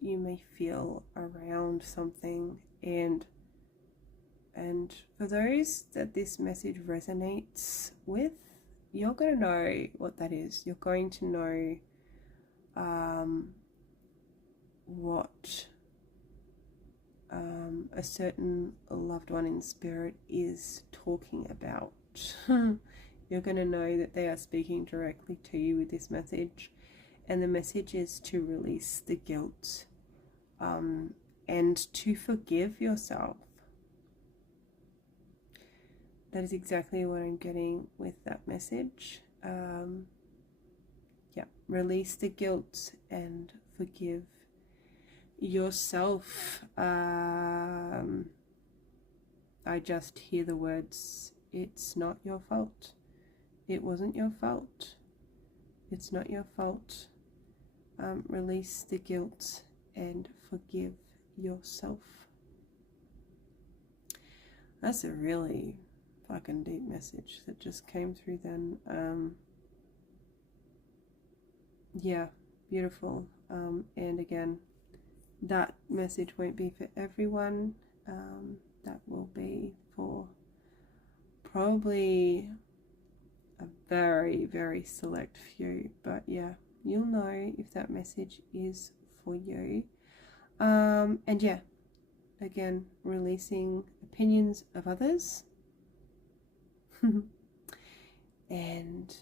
you may feel around something, and for those that this message resonates with, you're going to know what that is. You're going to know what a certain loved one in spirit is talking about. You're going to know that they are speaking directly to you with this message, and the message is to release the guilt and to forgive yourself. That is exactly what I'm getting with that message. Yeah, release the guilt and forgive yourself. I just hear the words, it's not your fault. It wasn't your fault. It's not your fault. Release the guilt and forgive yourself. That's a really fucking deep message that just came through then. Yeah, beautiful. And again, that message won't be for everyone. That will be for probably a very, very select few. But yeah, you'll know if that message is for you. And yeah, again, releasing opinions of others. And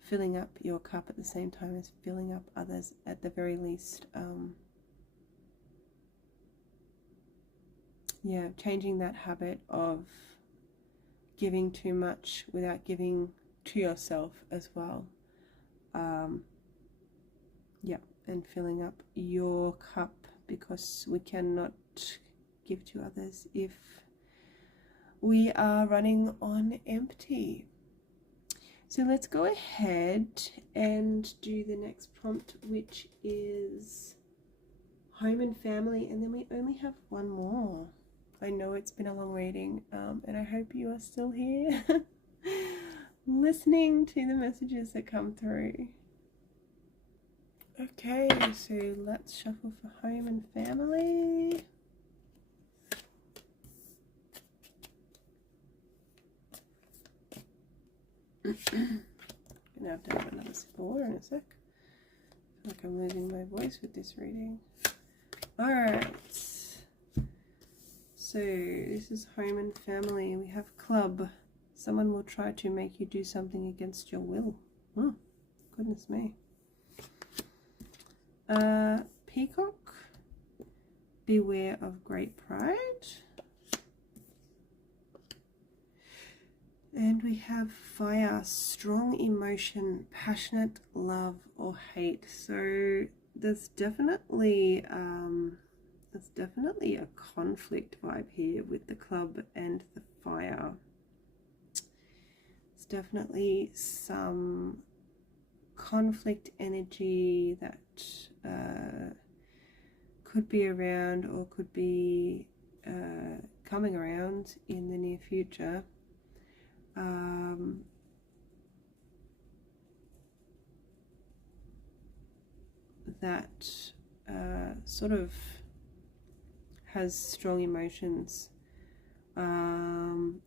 filling up your cup at the same time as filling up others, at the very least. Yeah, changing that habit of giving too much without giving to yourself as well. Yeah, and filling up your cup, because we cannot give to others if we are running on empty. So let's go ahead and do the next prompt, which is home and family, and then we only have one more. I know it's been a long reading, and I hope you are still here listening to the messages that come through. Okay, so let's shuffle for home and family. Gonna have to have another sip of water in a sec. I feel like I'm losing my voice with this reading. Alright. So this is home and family. We have club. Someone will try to make you do something against your will. Oh, goodness me. Peacock. Beware of great pride. And we have fire, strong emotion, passionate love or hate. So there's definitely a conflict vibe here with the club and the fire. It's definitely some conflict energy that could be around or could be coming around in the near future. That sort of has strong emotions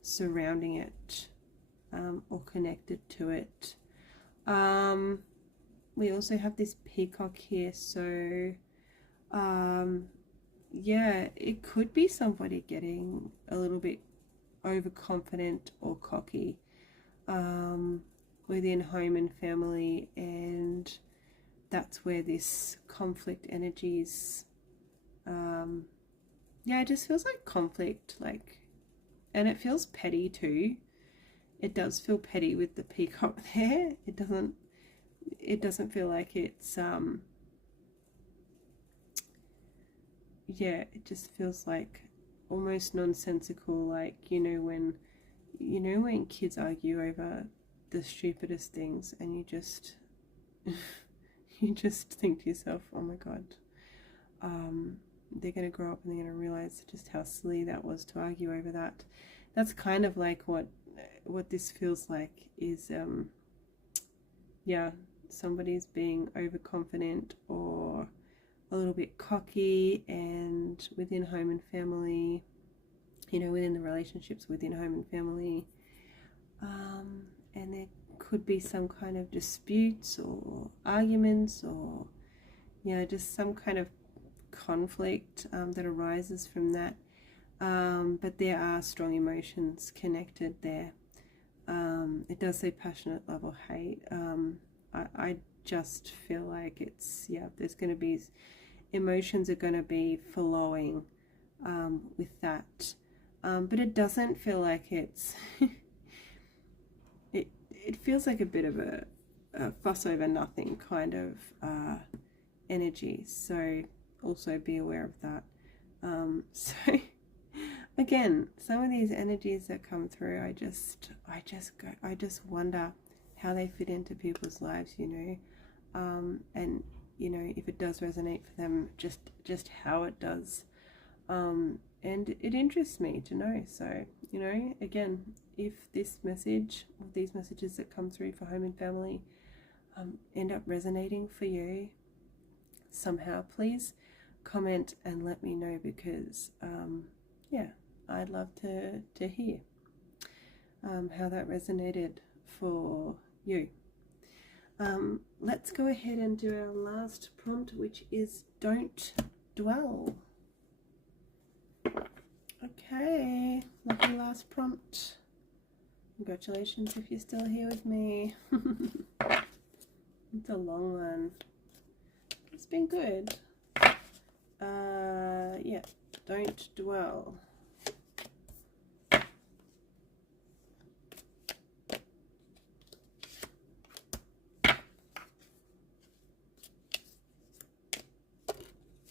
surrounding it or connected to it. We also have this peacock here, so yeah, it could be somebody getting a little bit overconfident or cocky within home and family, and that's where this conflict energies yeah, it just feels like conflict, like, and it feels petty too. It does feel petty with the peacock there. It doesn't feel like it's yeah, it just feels like almost nonsensical, like, when kids argue over the stupidest things, and you just you just think to yourself, oh my god, they're going to grow up and they're going to realize just how silly that was to argue over that. That's kind of like what this feels like, is yeah, somebody's being overconfident or a little bit cocky, and within home and family, within the relationships within home and family, and there could be some kind of disputes or arguments, or just some kind of conflict that arises from that, but there are strong emotions connected there. It does say passionate love or hate. I just feel like it's, there's going to be emotions are going to be flowing with that, but it doesn't feel like it's it feels like a bit of a fuss over nothing kind of energy, so also be aware of that. So again, some of these energies that come through, I just wonder how they fit into people's lives, and if it does resonate for them, just how it does, and it interests me to know. So again, if this message or these messages that come through for home and family end up resonating for you somehow, please comment and let me know, because yeah, I'd love to hear how that resonated for you. Let's go ahead and do our last prompt, which is don't dwell. Okay, lucky last prompt. Congratulations if you're still here with me. It's a long one. It's been good. Yeah, don't dwell.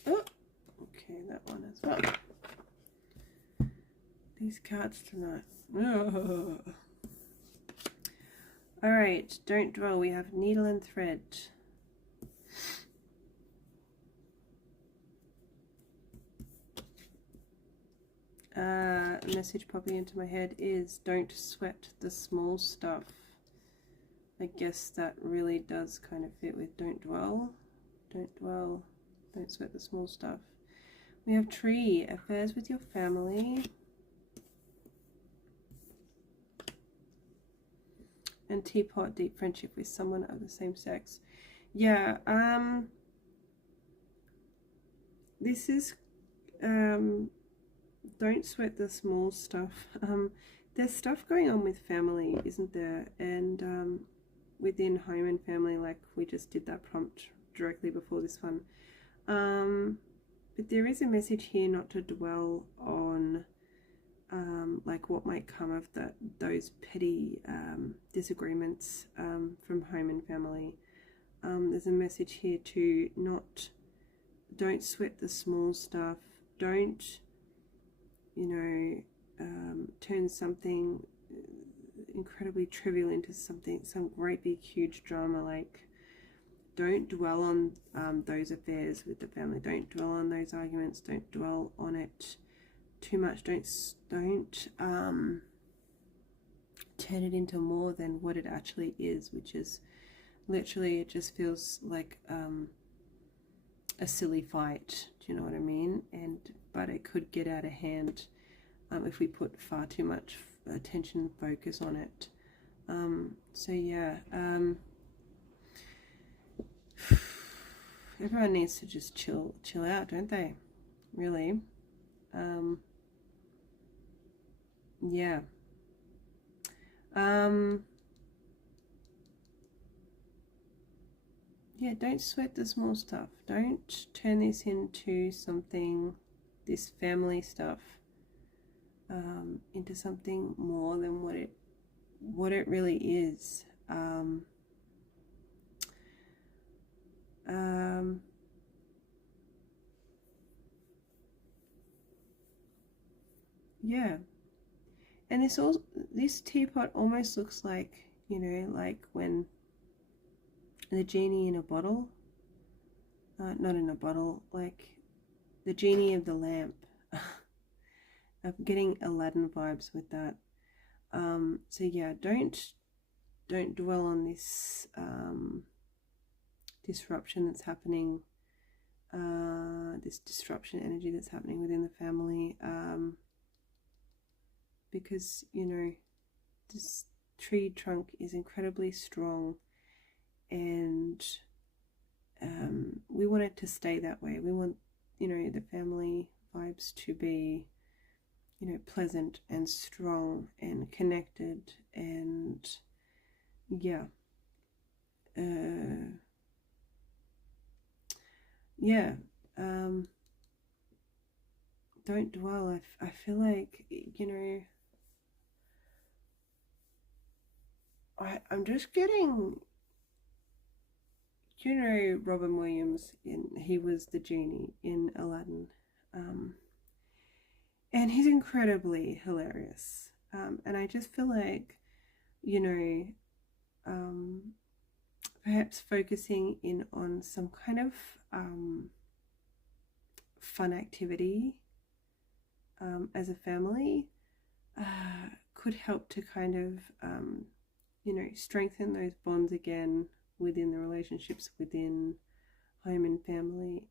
Oh, okay, that one as well. These cards tonight. Oh. All right, don't dwell. We have needle and thread. a message popping into my head is don't sweat the small stuff. I guess that really does kind of fit with don't dwell, don't sweat the small stuff. We have tree, affairs with your family. And teapot, deep friendship with someone of the same sex. Yeah, this is, don't sweat the small stuff. There's stuff going on with family, isn't there? And within home and family, like we just did that prompt directly before this one. But there is a message here not to dwell on like what might come of those petty disagreements from home and family. There's a message here to don't sweat the small stuff. Don't, turn something incredibly trivial into some great big huge drama. Like, don't dwell on those affairs with the family. Don't dwell on those arguments. Don't dwell on it too much. Don't turn it into more than what it actually is, which is literally, it just feels like a silly fight. Do you know what I mean? But it could get out of hand if we put far too much attention and focus on it. So yeah, everyone needs to just chill out, don't they? Really. Yeah. Yeah, don't sweat the small stuff. Don't turn this into something, this family stuff, into something more than what it really is. Yeah. And this teapot almost looks like, like when the genie in a bottle, not in a bottle, like the genie of the lamp. I'm getting Aladdin vibes with that. So yeah, don't dwell on this disruption that's happening, this disruption energy that's happening within the family, because this tree trunk is incredibly strong, and we want it to stay that way. We want the family vibes to be pleasant and strong and connected, and yeah, don't dwell. I feel like I'm just getting Robin Williams, he was the genie in Aladdin, and he's incredibly hilarious, and I just feel like perhaps focusing in on some kind of fun activity as a family could help to kind of strengthen those bonds again within the relationships within home and family.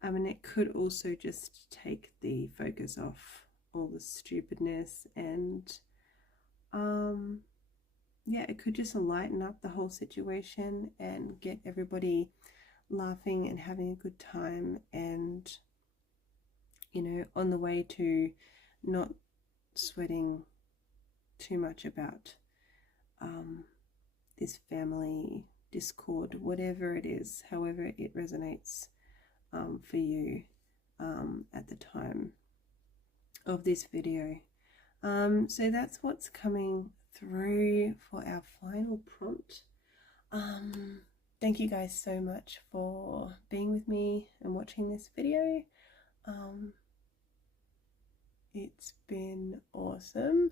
And it could also just take the focus off all the stupidness, and yeah, it could just lighten up the whole situation and get everybody laughing and having a good time, and on the way to not sweating too much about this family discord, whatever it is, however it resonates for you at the time of this video. So that's what's coming through for our final prompt. Thank you guys so much for being with me and watching this video. It's been awesome.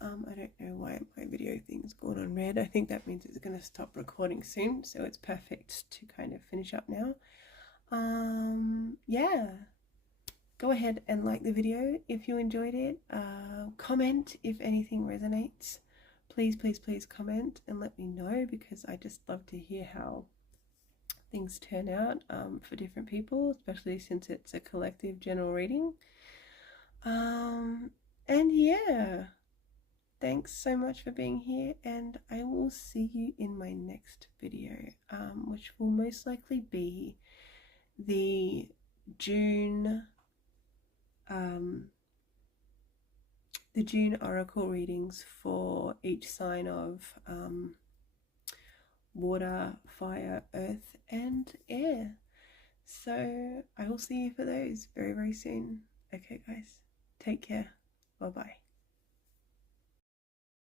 I don't know why my video thing's gone on red. I think that means it's going to stop recording soon, so it's perfect to kind of finish up now. Yeah, go ahead and like the video if you enjoyed it. Comment if anything resonates. Please, please, please comment and let me know, because I just love to hear how things turn out for different people, especially since it's a collective general reading. And yeah, thanks so much for being here, and I will see you in my next video, which will most likely be the June oracle readings for each sign of water, fire, earth, and air. So I will see you for those very, very soon. Okay, guys, take care. Bye bye.